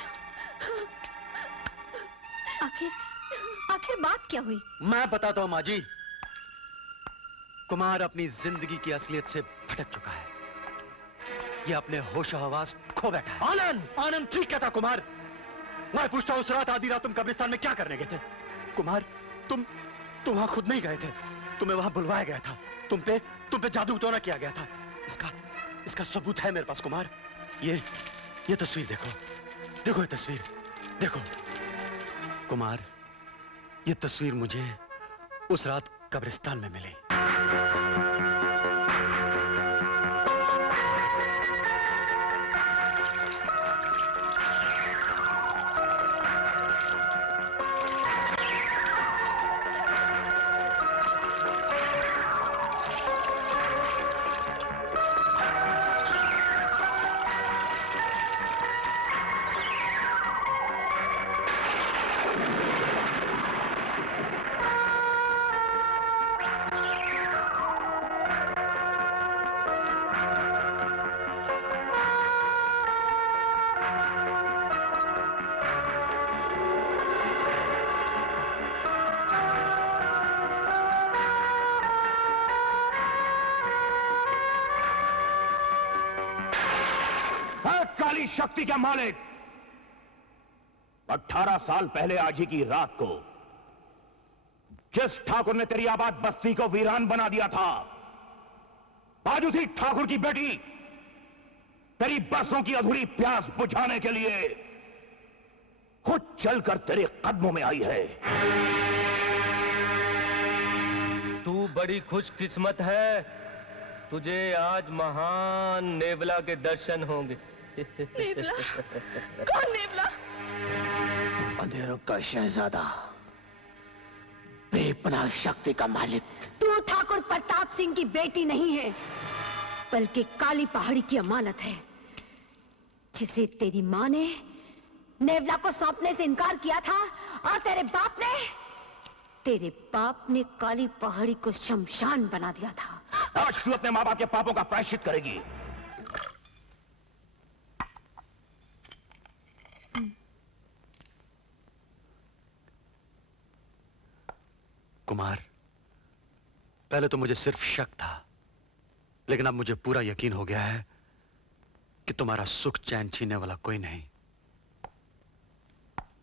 आखिर बात क्या हुई? मैं बताता हूं माँ जी। कुमार अपनी जिंदगी की असलियत से भटक चुका है। ये अपने होशो हवास खो बैठा है। आनंद! आनंद ठीक कहता कुमार। मैं पूछता हूं उस रात आधी रात तुम कब्रिस्तान में क्या करने गए थे? कुमार, तुम वहां खुद नहीं गए थे। तुम्हें वहां बुलवाया गया था। तुम पे जादू टोना किया गया था। इसका सबूत है मेरे पास कुमार। ये तस्वीर देखो, देखो ये तस्वीर देखो। कुमार, ये तस्वीर मुझे उस रात कब्रिस्तान में मिली। काली शक्ति के मालिक, 18 साल पहले आज ही की रात को जिस ठाकुर ने तेरी आबाद बस्ती को वीरान बना दिया था, आज उसी ठाकुर की बेटी तेरी बरसों की अधूरी प्यास बुझाने के लिए खुद चलकर तेरे कदमों में आई है। तू बड़ी खुशकिस्मत है, तुझे आज महान नेवला के दर्शन होंगे। नेवला? कौन नेवला? अंधेरों का शहजादा, बेपनाह शक्ति का मालिक। तू ठाकुर प्रताप सिंह की बेटी नहीं है, बल्कि काली पहाड़ी की अमानत है, जिसे तेरी माँ ने नेवला को सौंपने से इनकार किया था, और तेरे बाप ने काली पहाड़ी को शमशान बना दिया था। आज तू अपने माँ बाप के पापों का प्रायश्चित करेगी। कुमार, पहले तो मुझे सिर्फ शक था लेकिन अब मुझे पूरा यकीन हो गया है कि तुम्हारा सुख चैन छीनने वाला कोई नहीं,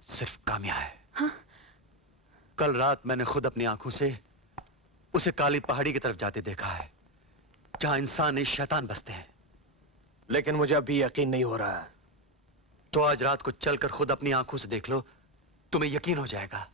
सिर्फ काम्या है। हाँ? कल रात मैंने खुद अपनी आंखों से उसे काली पहाड़ी की तरफ जाते देखा है, जहां इंसान नहीं शैतान बसते हैं। लेकिन मुझे अभी यकीन नहीं हो रहा है। तो आज रात को चलकर खुद अपनी आंखों से देख लो, तुम्हें यकीन हो जाएगा।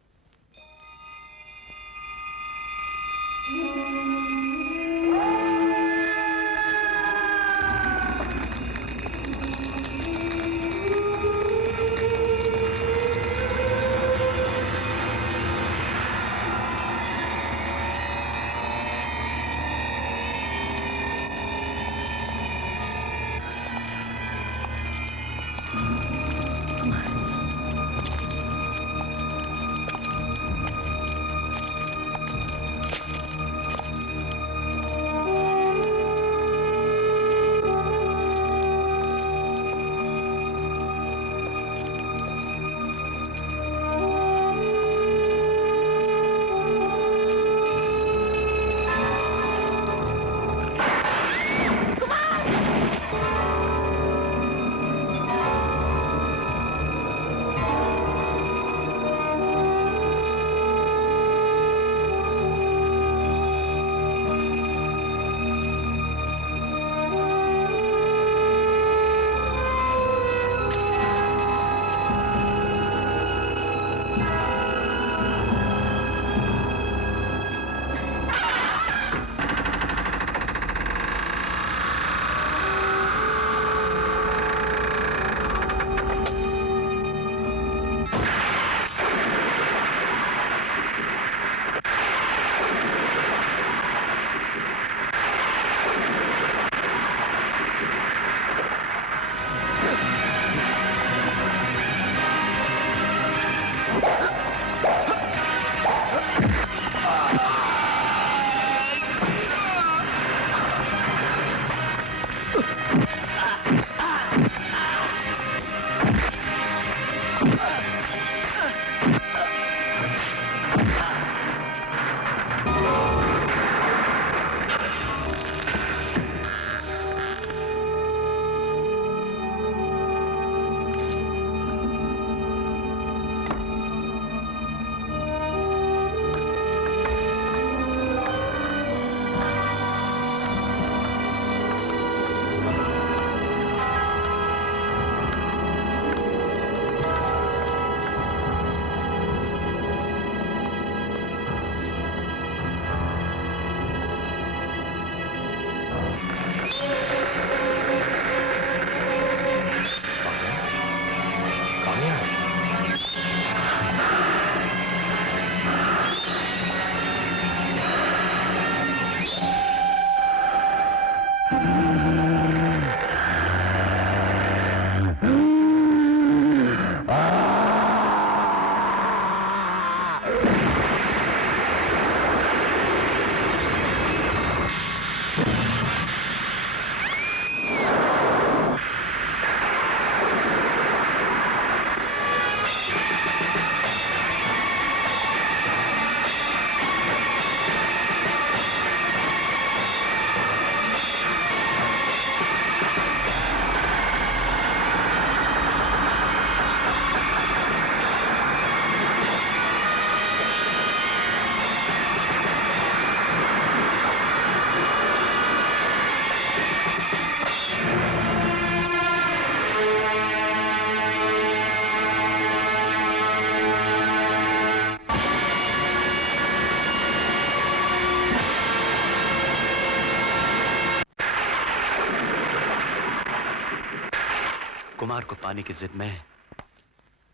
कुमार को पाने की जिद में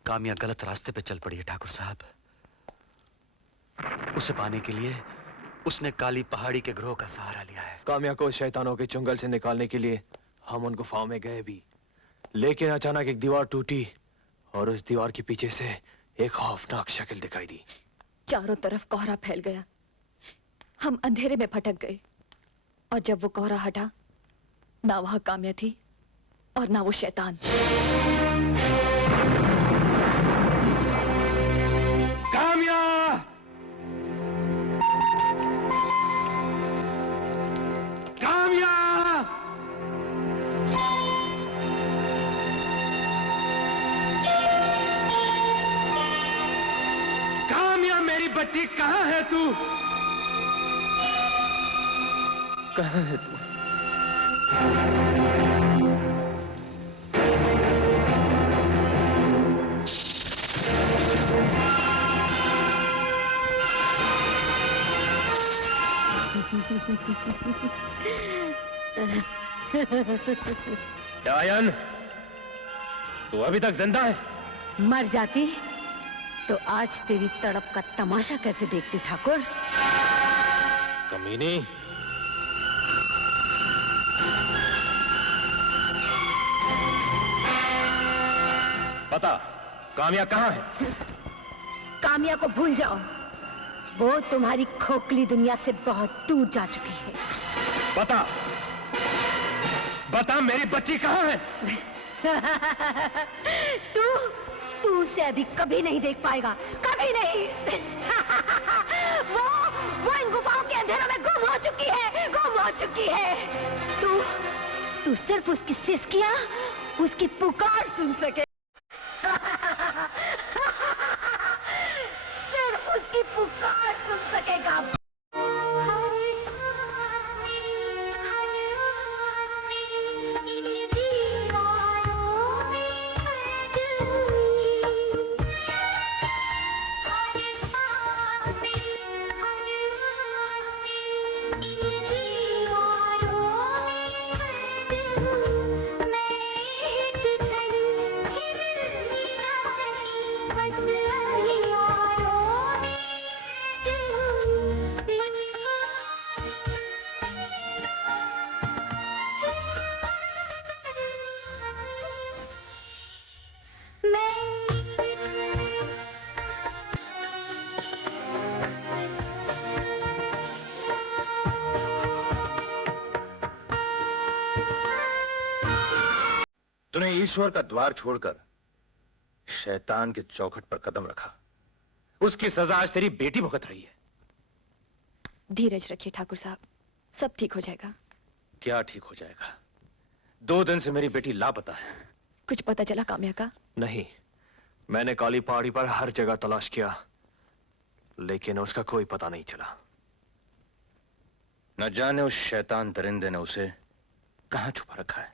काम्या गलत रास्ते पे चल पड़ी है ठाकुर साहब। उसे पाने के लिए उसने काली पहाड़ी के ग्रोह का सहारा लिया है। काम्या को शैतानों के चुंगल से निकालने के लिए हम उन गुफाओं में गए भी, लेकिन अचानक एक दीवार टूटी और उस दीवार के पीछे से एक खौफनाक शक्ल दिखाई दी। चारों तरफ कोहरा फैल गया, हम अंधेरे में भटक गए और जब वो कोहरा हटा, ना वहां काम्या थी और ना वो शैतान। काम्या! काम्या! बच्ची कहाँ है तू? कहाँ है तू? डायन, तू अभी तक जिंदा है? मर जाती तो आज तेरी तड़प का तमाशा कैसे देखती ठाकुर? कमीनी, बता कामिया कहाँ है? कामिया को भूल जाओ, वो तुम्हारी खोखली दुनिया से बहुत दूर जा चुकी है। बता बता मेरी बच्ची कहाँ है? तू उसे अभी कभी नहीं देख पाएगा, कभी नहीं। वो इन गुफाओं के अंधेरों में गुम हो चुकी है, गुम हो चुकी है। तू सिर्फ उसकी सिसकियां, उसकी पुकार सुन सके। सिर्फ उसकी पुकार सुन सकेगा। तूने ईश्वर का द्वार छोड़कर शैतान के चौखट पर कदम रखा, उसकी सजा आज तेरी बेटी भुगत रही है। धीरज रखिए ठाकुर साहब, सब ठीक हो जाएगा। क्या ठीक हो जाएगा? 2 दिन से मेरी बेटी लापता है। कुछ पता चला काम्या का? नहीं, मैंने काली पहाड़ी पर हर जगह तलाश किया, लेकिन उसका कोई पता नहीं चला। न जाने उस शैतान दरिंदे ने उसे कहां छुपा रखा है।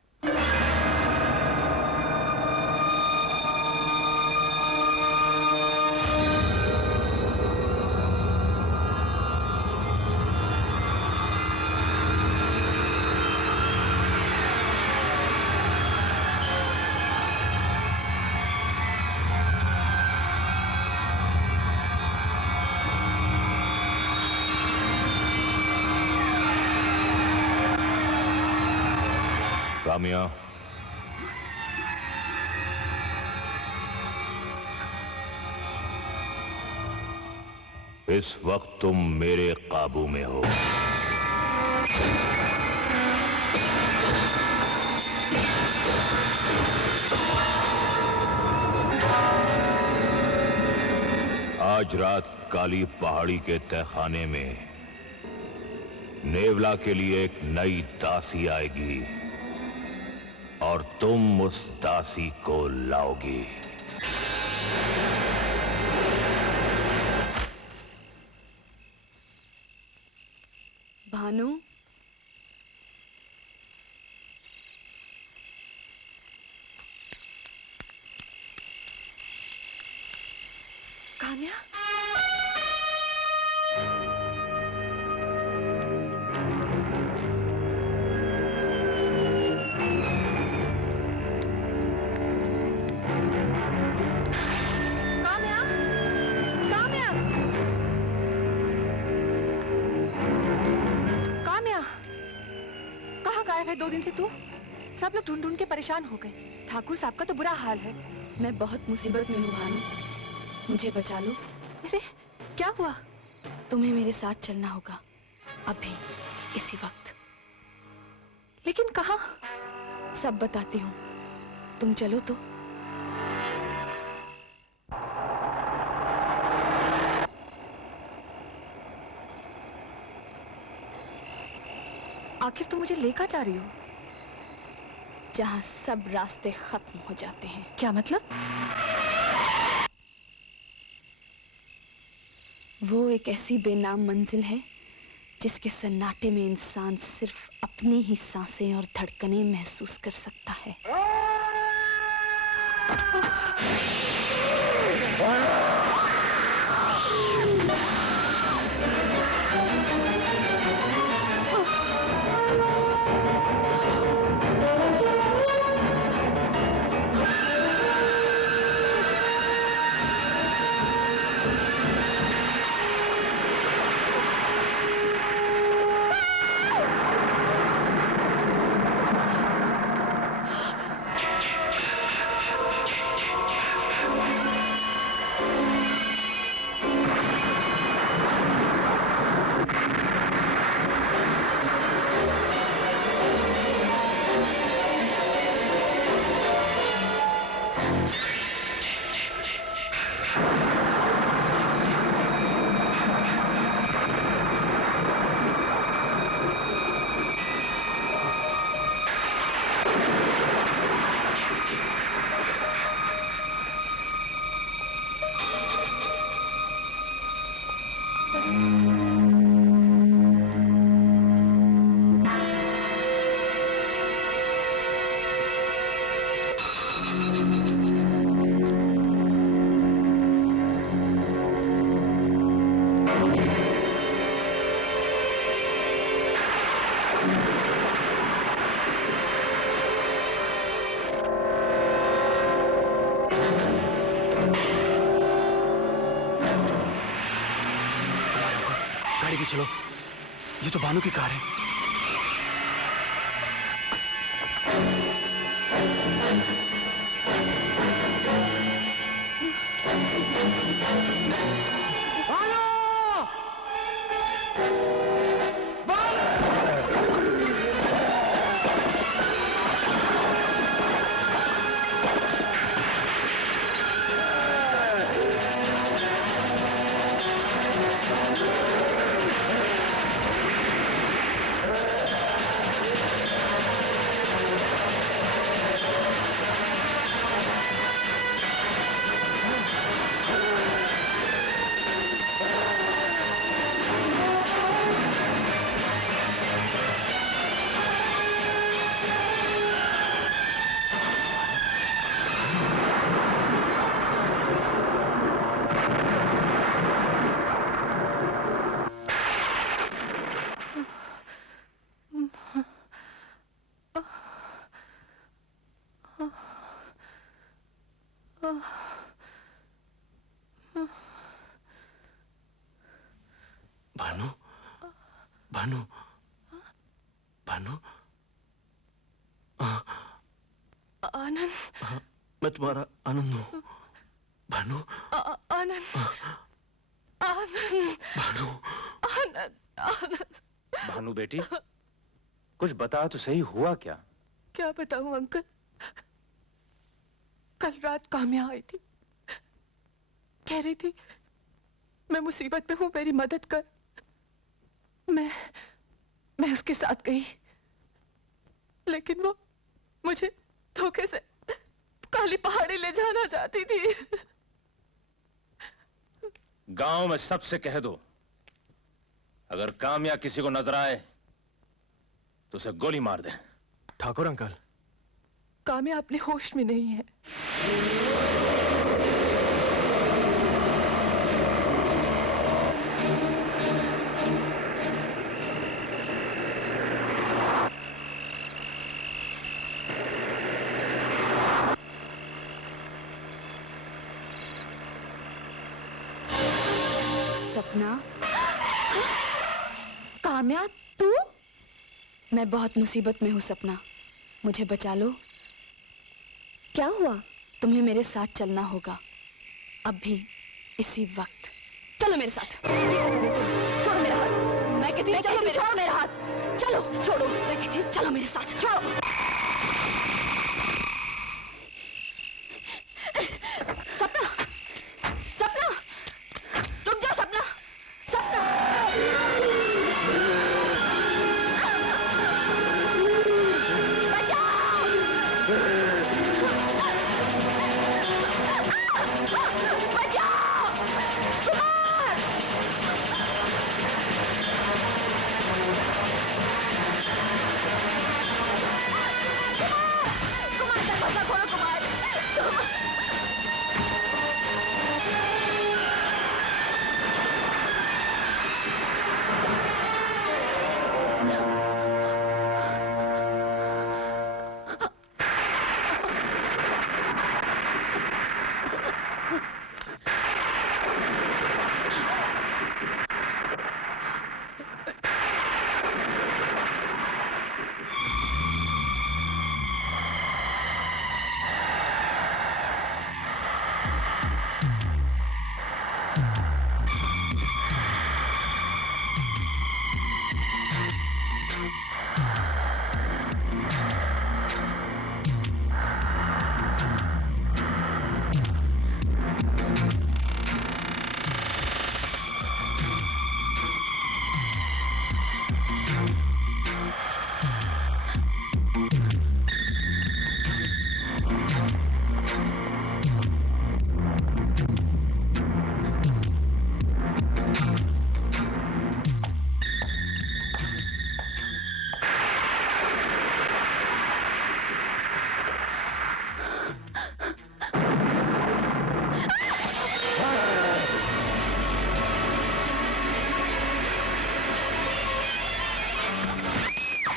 कामिया, इस वक्त तुम मेरे काबू में हो। आज रात काली पहाड़ी के तहखाने में नेवला के लिए एक नई दासी आएगी और तुम उस दासी को लाओगी। भानु, काम्या, गायब है 2 दिन से तू? सब लोग ढूंढ ढूंढ के परेशान हो गए। ठाकुर साहब का तो बुरा हाल है। मैं बहुत मुसीबत में हूँ भानु, मुझे बचा लो। अरे क्या हुआ? तुम्हें मेरे साथ चलना होगा, अभी इसी वक्त। लेकिन कहाँ? सब बताती हूँ, तुम चलो तो। आखिर तुम मुझे लेकर जा रही हो? जहां सब रास्ते खत्म हो जाते हैं। क्या मतलब? वो एक ऐसी बेनाम मंजिल है जिसके सन्नाटे में इंसान सिर्फ अपनी ही सांसें और धड़कनें महसूस कर सकता है। चलो, ये तो भानु की कार है। भानु, भानु, भानु, आनंद, मैं तुम्हारा आनंद हूँ। भानु, आनंद, आनंद, भानु, आनंद, आनंद। भानु बेटी, कुछ बता तो सही, हुआ क्या? क्या बताऊं अंकल, कल रात काम्या आई थी, कह रही थी मैं मुसीबत में हूं, मेरी मदद कर। मैं उसके साथ गई, लेकिन वो मुझे धोखे से काली पहाड़ी ले जाना चाहती थी। गांव में सबसे कह दो, अगर काम्या किसी को नजर आए तो उसे गोली मार दे। ठाकुर अंकल, काम्या अपने होश में नहीं है। सपना, काम्या तू? मैं बहुत मुसीबत में हूँ सपना, मुझे बचा लो। क्या हुआ? तुम्हें मेरे साथ चलना होगा, अभी इसी वक्त। चलो मेरे साथ। छोड़ो मेरा हाथ। मैं कहती हूँ चलो छोड़ो मेरा हाथ। चलो छोड़ो, मैं कहती हूँ चलो मेरे साथ। छोड़ो। सपना, सपना, रुक जाओ सपना, सपना। बचाओ!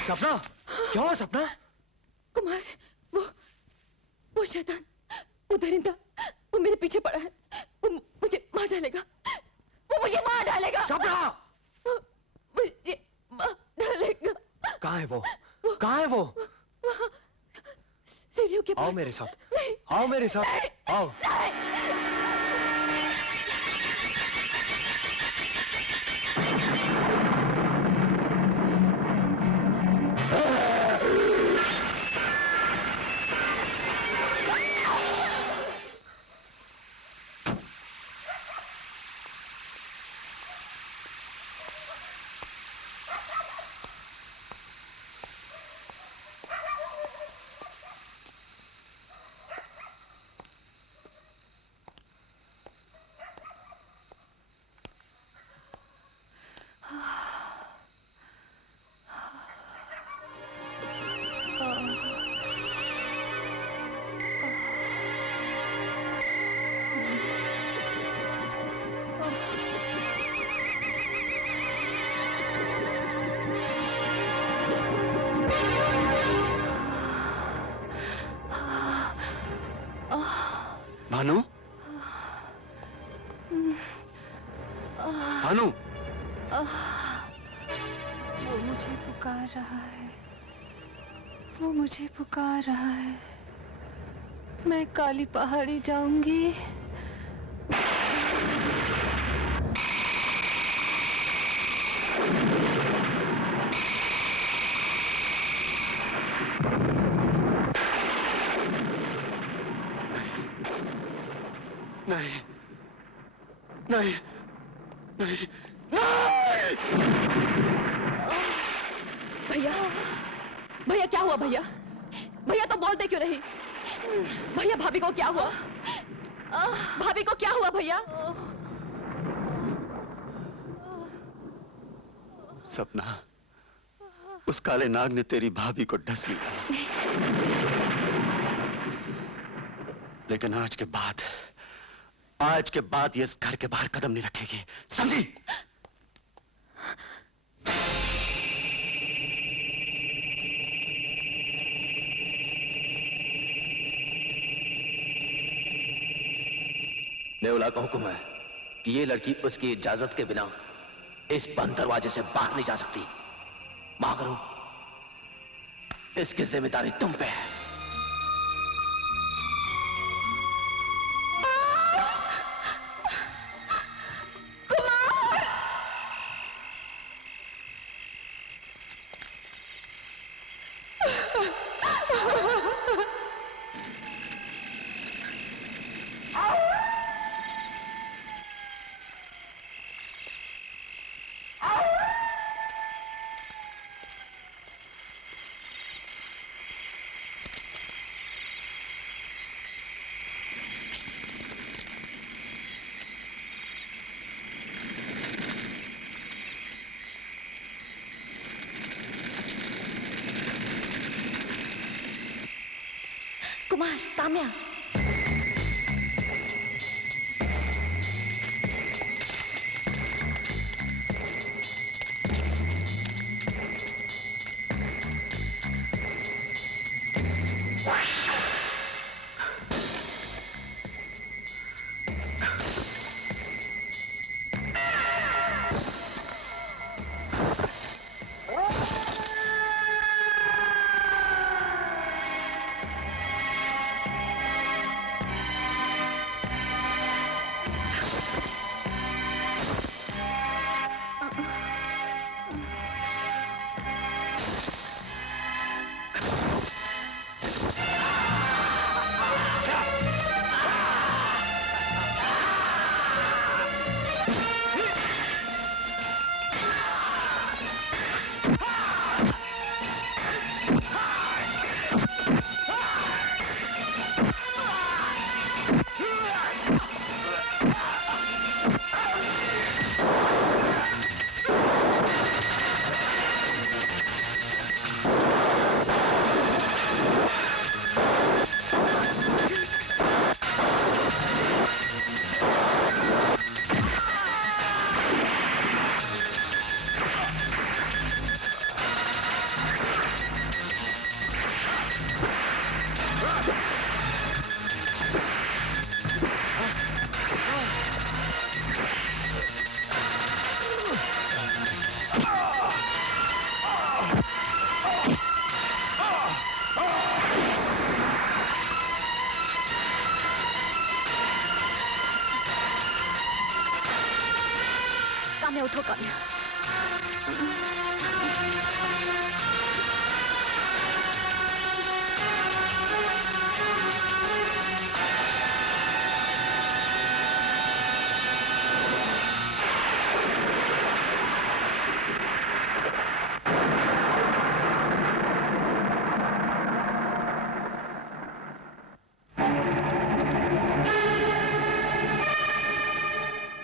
सपना, क्या हुआ सपना? कुमार, वो शैतान, वो दरिंदा, वो मेरे पीछे पड़ा है। वो मुझे मार डालेगा। वो मुझे मार डालेगा। सपना! मुझे मार डालेगा। कहाँ है वो? कहाँ है वो? सीढ़ियों के पास। आओ मेरे साथ। आओ मेरे साथ। आओ। भानु, भानु, वो मुझे पुकार रहा है। वो मुझे पुकार रहा है। मैं काली पहाड़ी जाऊंगी। नहीं, नहीं, नहीं, भैया, भैया क्या हुआ भैया? भैया तो बोलते क्यों नहीं? भैया भाभी को क्या हुआ? भाभी को क्या हुआ भैया? सपना, उस काले नाग ने तेरी भाभी को डस लिया। लेकिन आज के बाद ये इस घर के बाहर कदम नहीं रखेगी, समझी? नेवला का हुक्म है कि ये लड़की उसकी इजाजत के बिना इस बंद दरवाजे से बाहर नहीं जा सकती। महागुरु, इसकी जिम्मेदारी तुम पे है। कुमार, काम्या, काम्या उठो काम्या।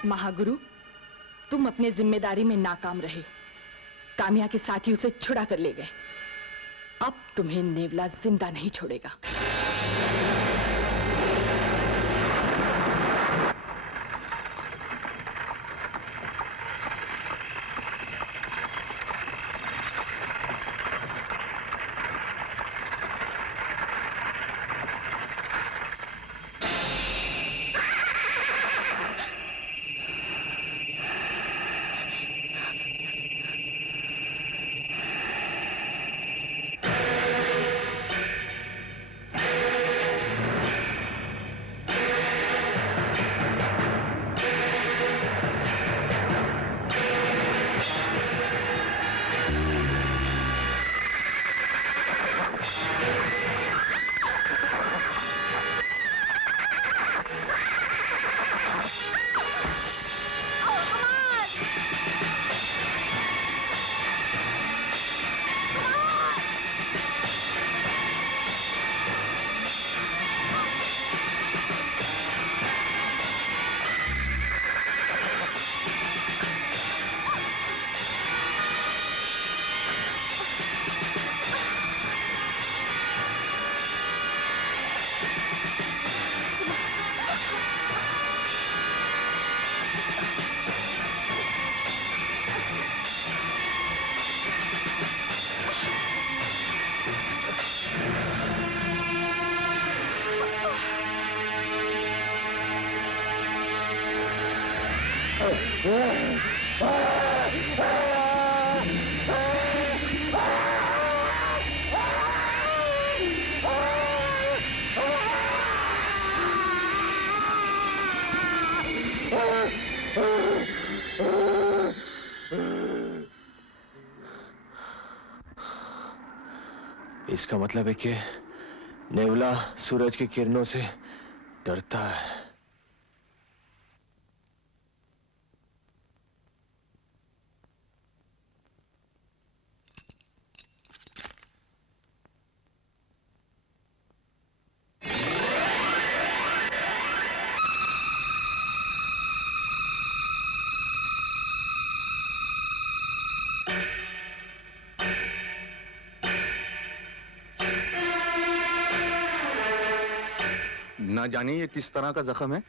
महागुरु, तुम अपने जिम्मेदारी में नाकाम रहे। काम्या के साथी उसे छुड़ा कर ले गए। अब तुम्हें नेवला जिंदा नहीं छोड़ेगा। इसका मतलब है कि नेवला सूरज की किरणों से डरता है। ना जाने ये किस तरह का जख्म है।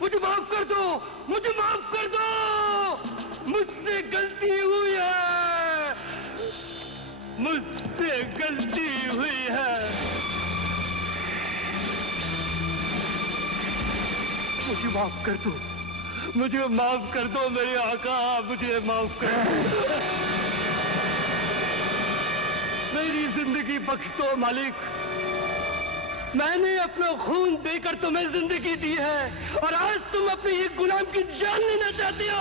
मुझे माफ कर दो, मुझे माफ कर दो। मुझसे गलती हुई है, मुझसे गलती हुई है। मुझे माफ कर दो, मुझे माफ कर दो मेरे आका, मुझे माफ कर दो। मेरी जिंदगी बख्श दो मालिक। मैंने अपना खून देकर तुम्हें जिंदगी दी है और आज तुम अपनी एक गुलाम की जान लेना चाहते हो।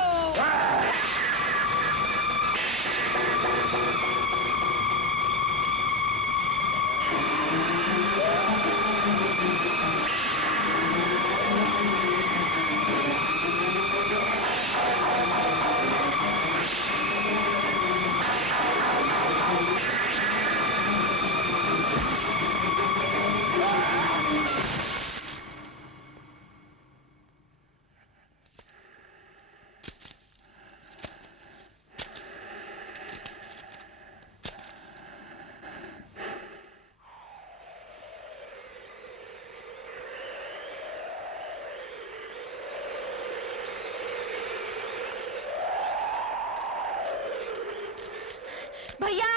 भैया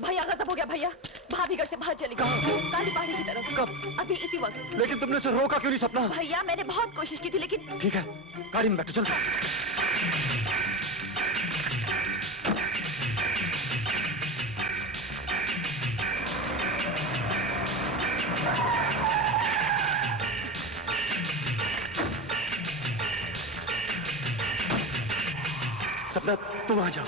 भैया गजब हो गया भैया। भाभी घर से बाहर चली गई काली पहाड़ी की तरफ। कब? अभी इसी वक्त। लेकिन तुमने उसे रोका क्यों नहीं सपना? भैया मैंने बहुत कोशिश की थी लेकिन। ठीक है, गाड़ी में बैठो, चलो। सपना तुम आ जाओ।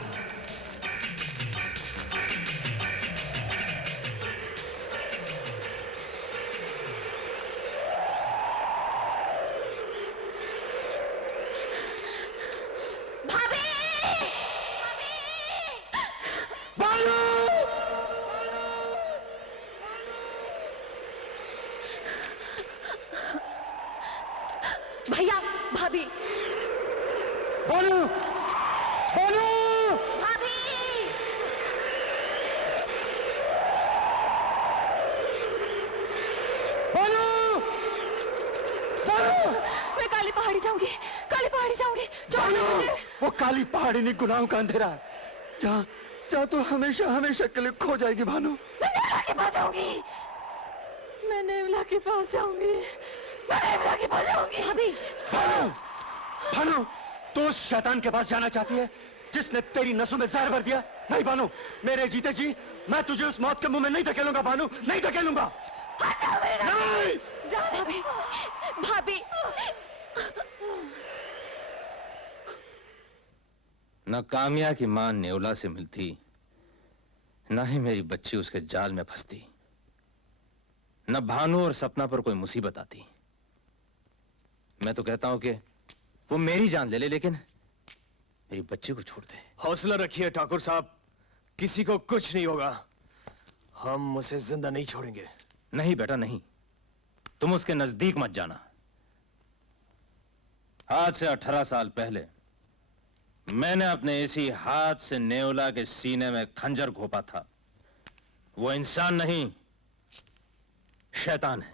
भैया भाभी बोलो बोलो भाभी बोलो बोलो। मैं काली पहाड़ी जाऊंगी, काली पहाड़ी जाऊंगी। छोड़ दो मुझे। वो काली पहाड़ी नहीं, गुनाहों का अंधेरा है। जहाँ जहाँ तू हमेशा हमेशा के लिए खो जाएगी भानु। मैं नेवला के पास जाऊंगी, मैं नेवला के पास जाऊंगी, मैं नेवला के पास जाऊंगी। भाभी भानु, भानु, तू उस शैतान के पास जाना चाहती है जिसने तेरी नसों में जहर भर दिया? नहीं भानु, मेरे जीते जी मैं तुझे उस मौत के मुंह में नहीं धकेलूंगा भानु, नहीं धकेलूंगा। नहीं जा भाभी, भाभी। न काम्या की मां नेवला से मिलती, न ही मेरी बच्ची उसके जाल में फंसती, न भानु और सपना पर कोई मुसीबत आती। मैं तो कहता हूं कि वो मेरी जान ले ले, लेकिन मेरी बच्ची को छोड़ दे। हौसला रखिए ठाकुर साहब, किसी को कुछ नहीं होगा। हम उसे जिंदा नहीं छोड़ेंगे। नहीं बेटा नहीं, तुम उसके नजदीक मत जाना। आज से 18 साल पहले मैंने अपने इसी हाथ से नेवला के सीने में खंजर घोंपा था। वो इंसान नहीं, शैतान है।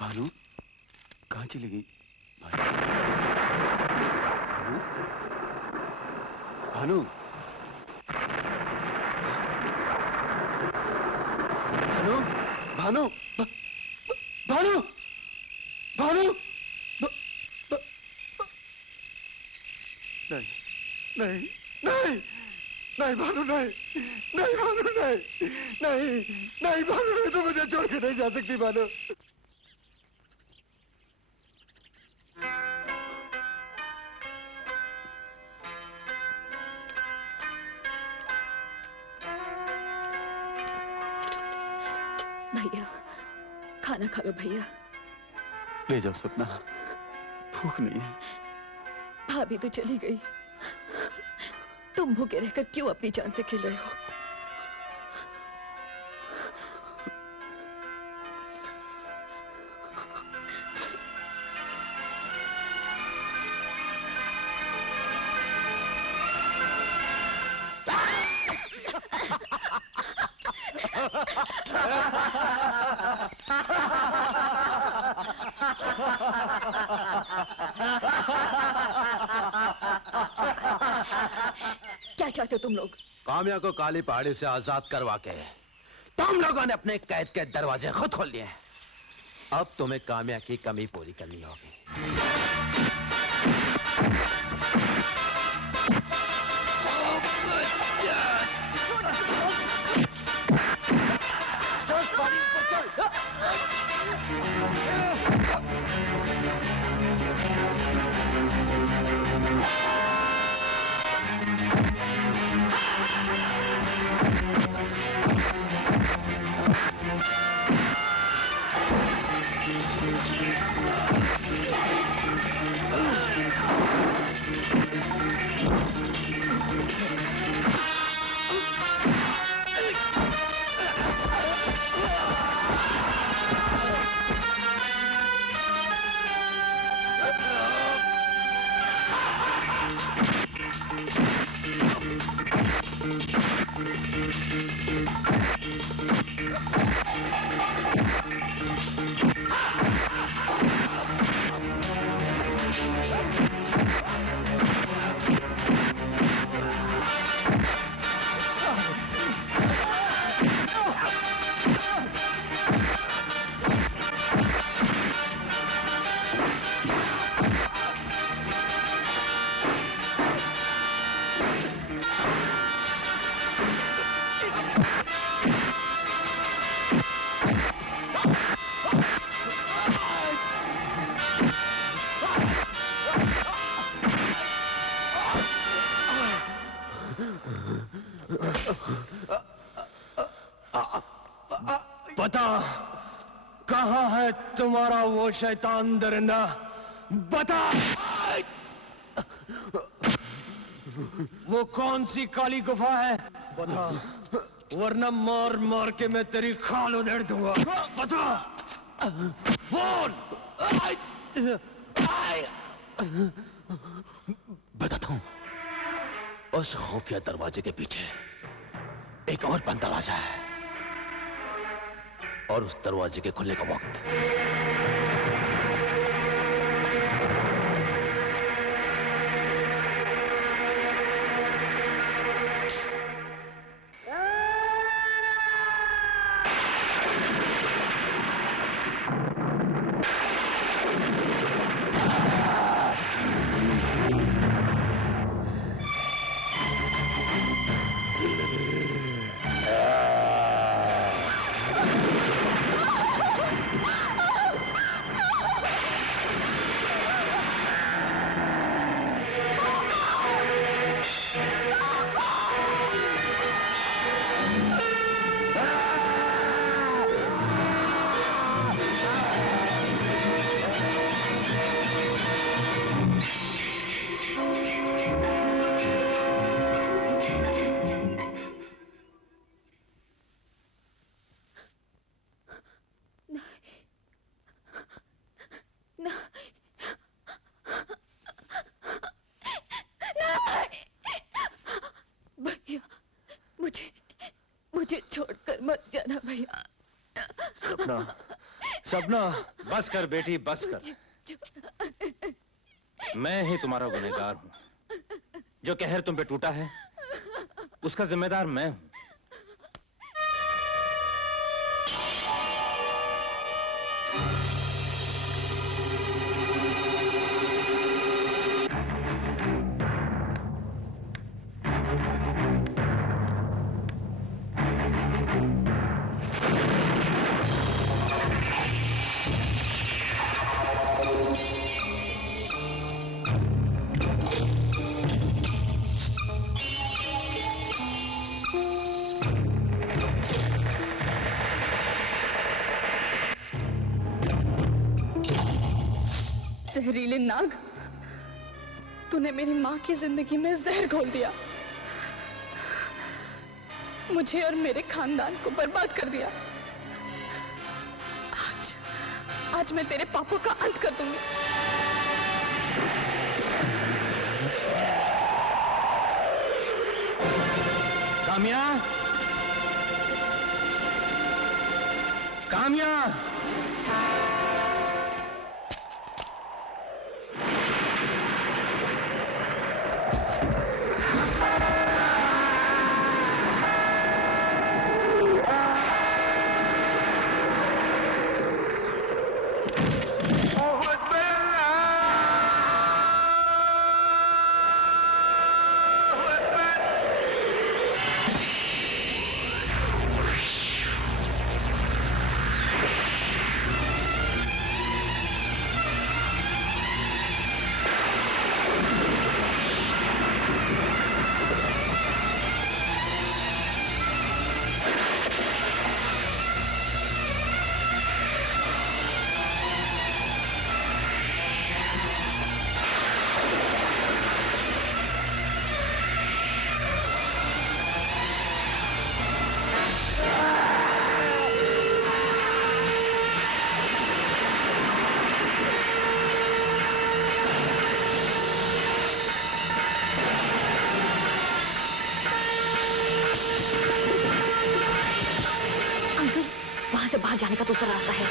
भानु कहाँ चली गई? भानु, भानु, भानु, भानु, भानु, नहीं, नहीं, नहीं, नहीं भानु, नहीं, नहीं भानु, नहीं, नहीं, नहीं भानु, नहीं, तो मुझे छोड़ के नहीं जा सकती भानु। भैया खाना खा लो भैया। ले जाओ सपना, भूख नहीं है। भाभी तो चली गई, तुम भूखे रहकर क्यों अपनी जान से खेल रहे हो? क्या चाहते हो तुम लोग? काम्या को काली पहाड़ी से आजाद करवा के तुम लोगों ने अपने कैद के दरवाजे खुद खोल लिए। अब तुम्हें काम्या की कमी पूरी करनी होगी। बता, कहाँ है तुम्हारा वो शैतान दरिंदा? बता, वो कौन सी काली गुफा है? बता, वरना मार मार के मैं तेरी खाल उधेड़ दूंगा। बता, बोल। बताता हूं, उस खुफिया दरवाजे के पीछे एक और बंद दरवाजा है, और उस दरवाजे के खुलने का वक्त मुझे छोड़कर मत जाना भैया। सपना, सपना, बस कर बेटी, बस कर। मैं ही तुम्हारा गुनहगार हूं। जो कहर तुम पे टूटा है, उसका जिम्मेदार मैं हूं। जहरीले नाग, तूने मेरी माँ की जिंदगी में जहर घोल दिया, मुझे और मेरे खानदान को बर्बाद कर दिया। आज मैं तेरे पापों का अंत कर दूंगी। काम्या, काम्या, बाहर जाने का दूसरा रास्ता है।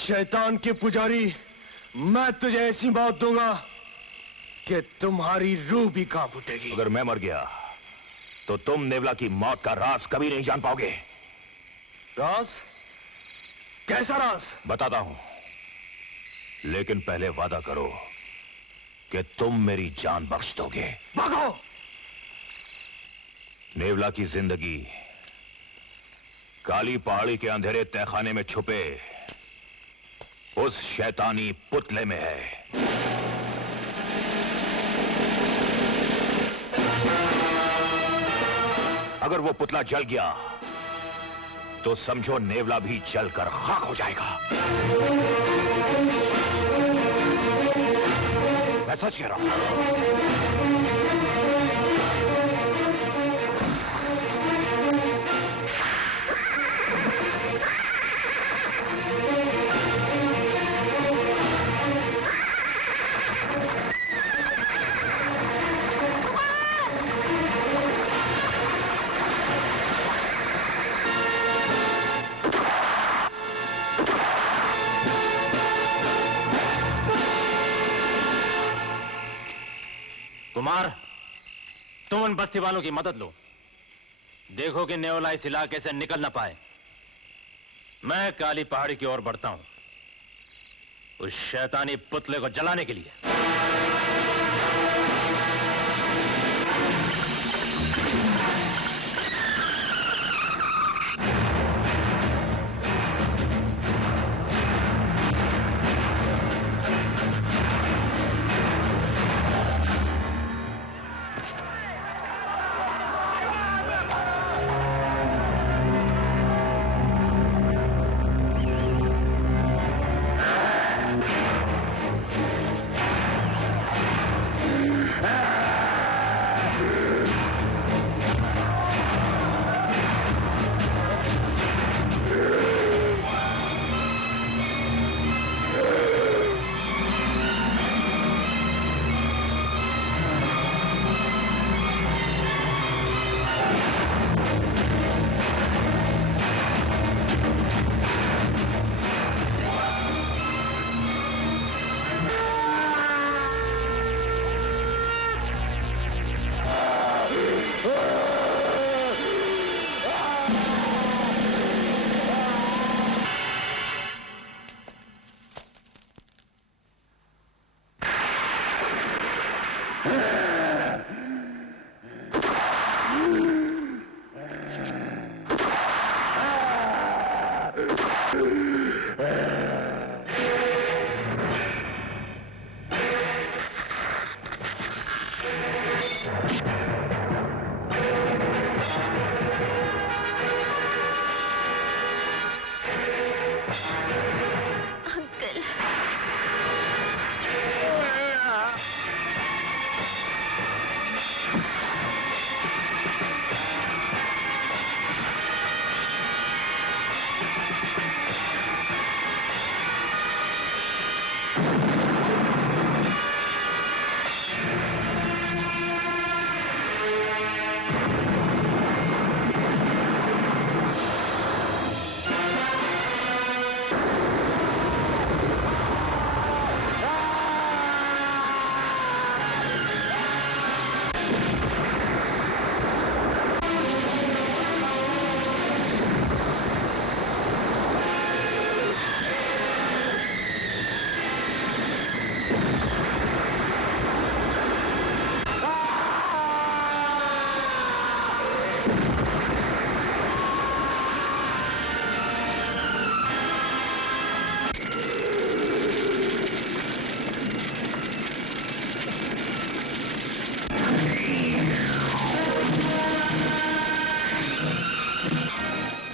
शैतान के पुजारी, मैं तुझे ऐसी मौत दूंगा कि तुम्हारी रूह भी कांप उठेगी। अगर मैं मर गया तो तुम नेवला की मौत का राज कभी नहीं जान पाओगे। राज? कैसा राज? बताता हूं, लेकिन पहले वादा करो कि तुम मेरी जान बख्श दोगे। भागो! नेवला की जिंदगी काली पहाड़ी के अंधेरे तहखाने में छुपे उस शैतानी पुतले में है। अगर वो पुतला जल गया तो समझो नेवला भी जलकर खाक हो जाएगा। मैं सच कह रहा हूं। कुमार, तुम उन बस्ती वालों की मदद लो। देखो कि नेवला इस इलाके से निकल ना पाए। मैं काली पहाड़ी की ओर बढ़ता हूं, उस शैतानी पुतले को जलाने के लिए।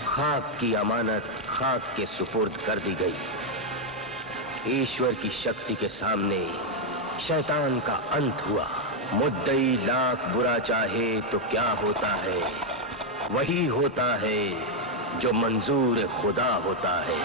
खाक की अमानत खाक के सुपुर्द कर दी गई। ईश्वर की शक्ति के सामने शैतान का अंत हुआ। मुद्दई लाख बुरा चाहे तो क्या होता है, वही होता है जो मंजूर खुदा होता है।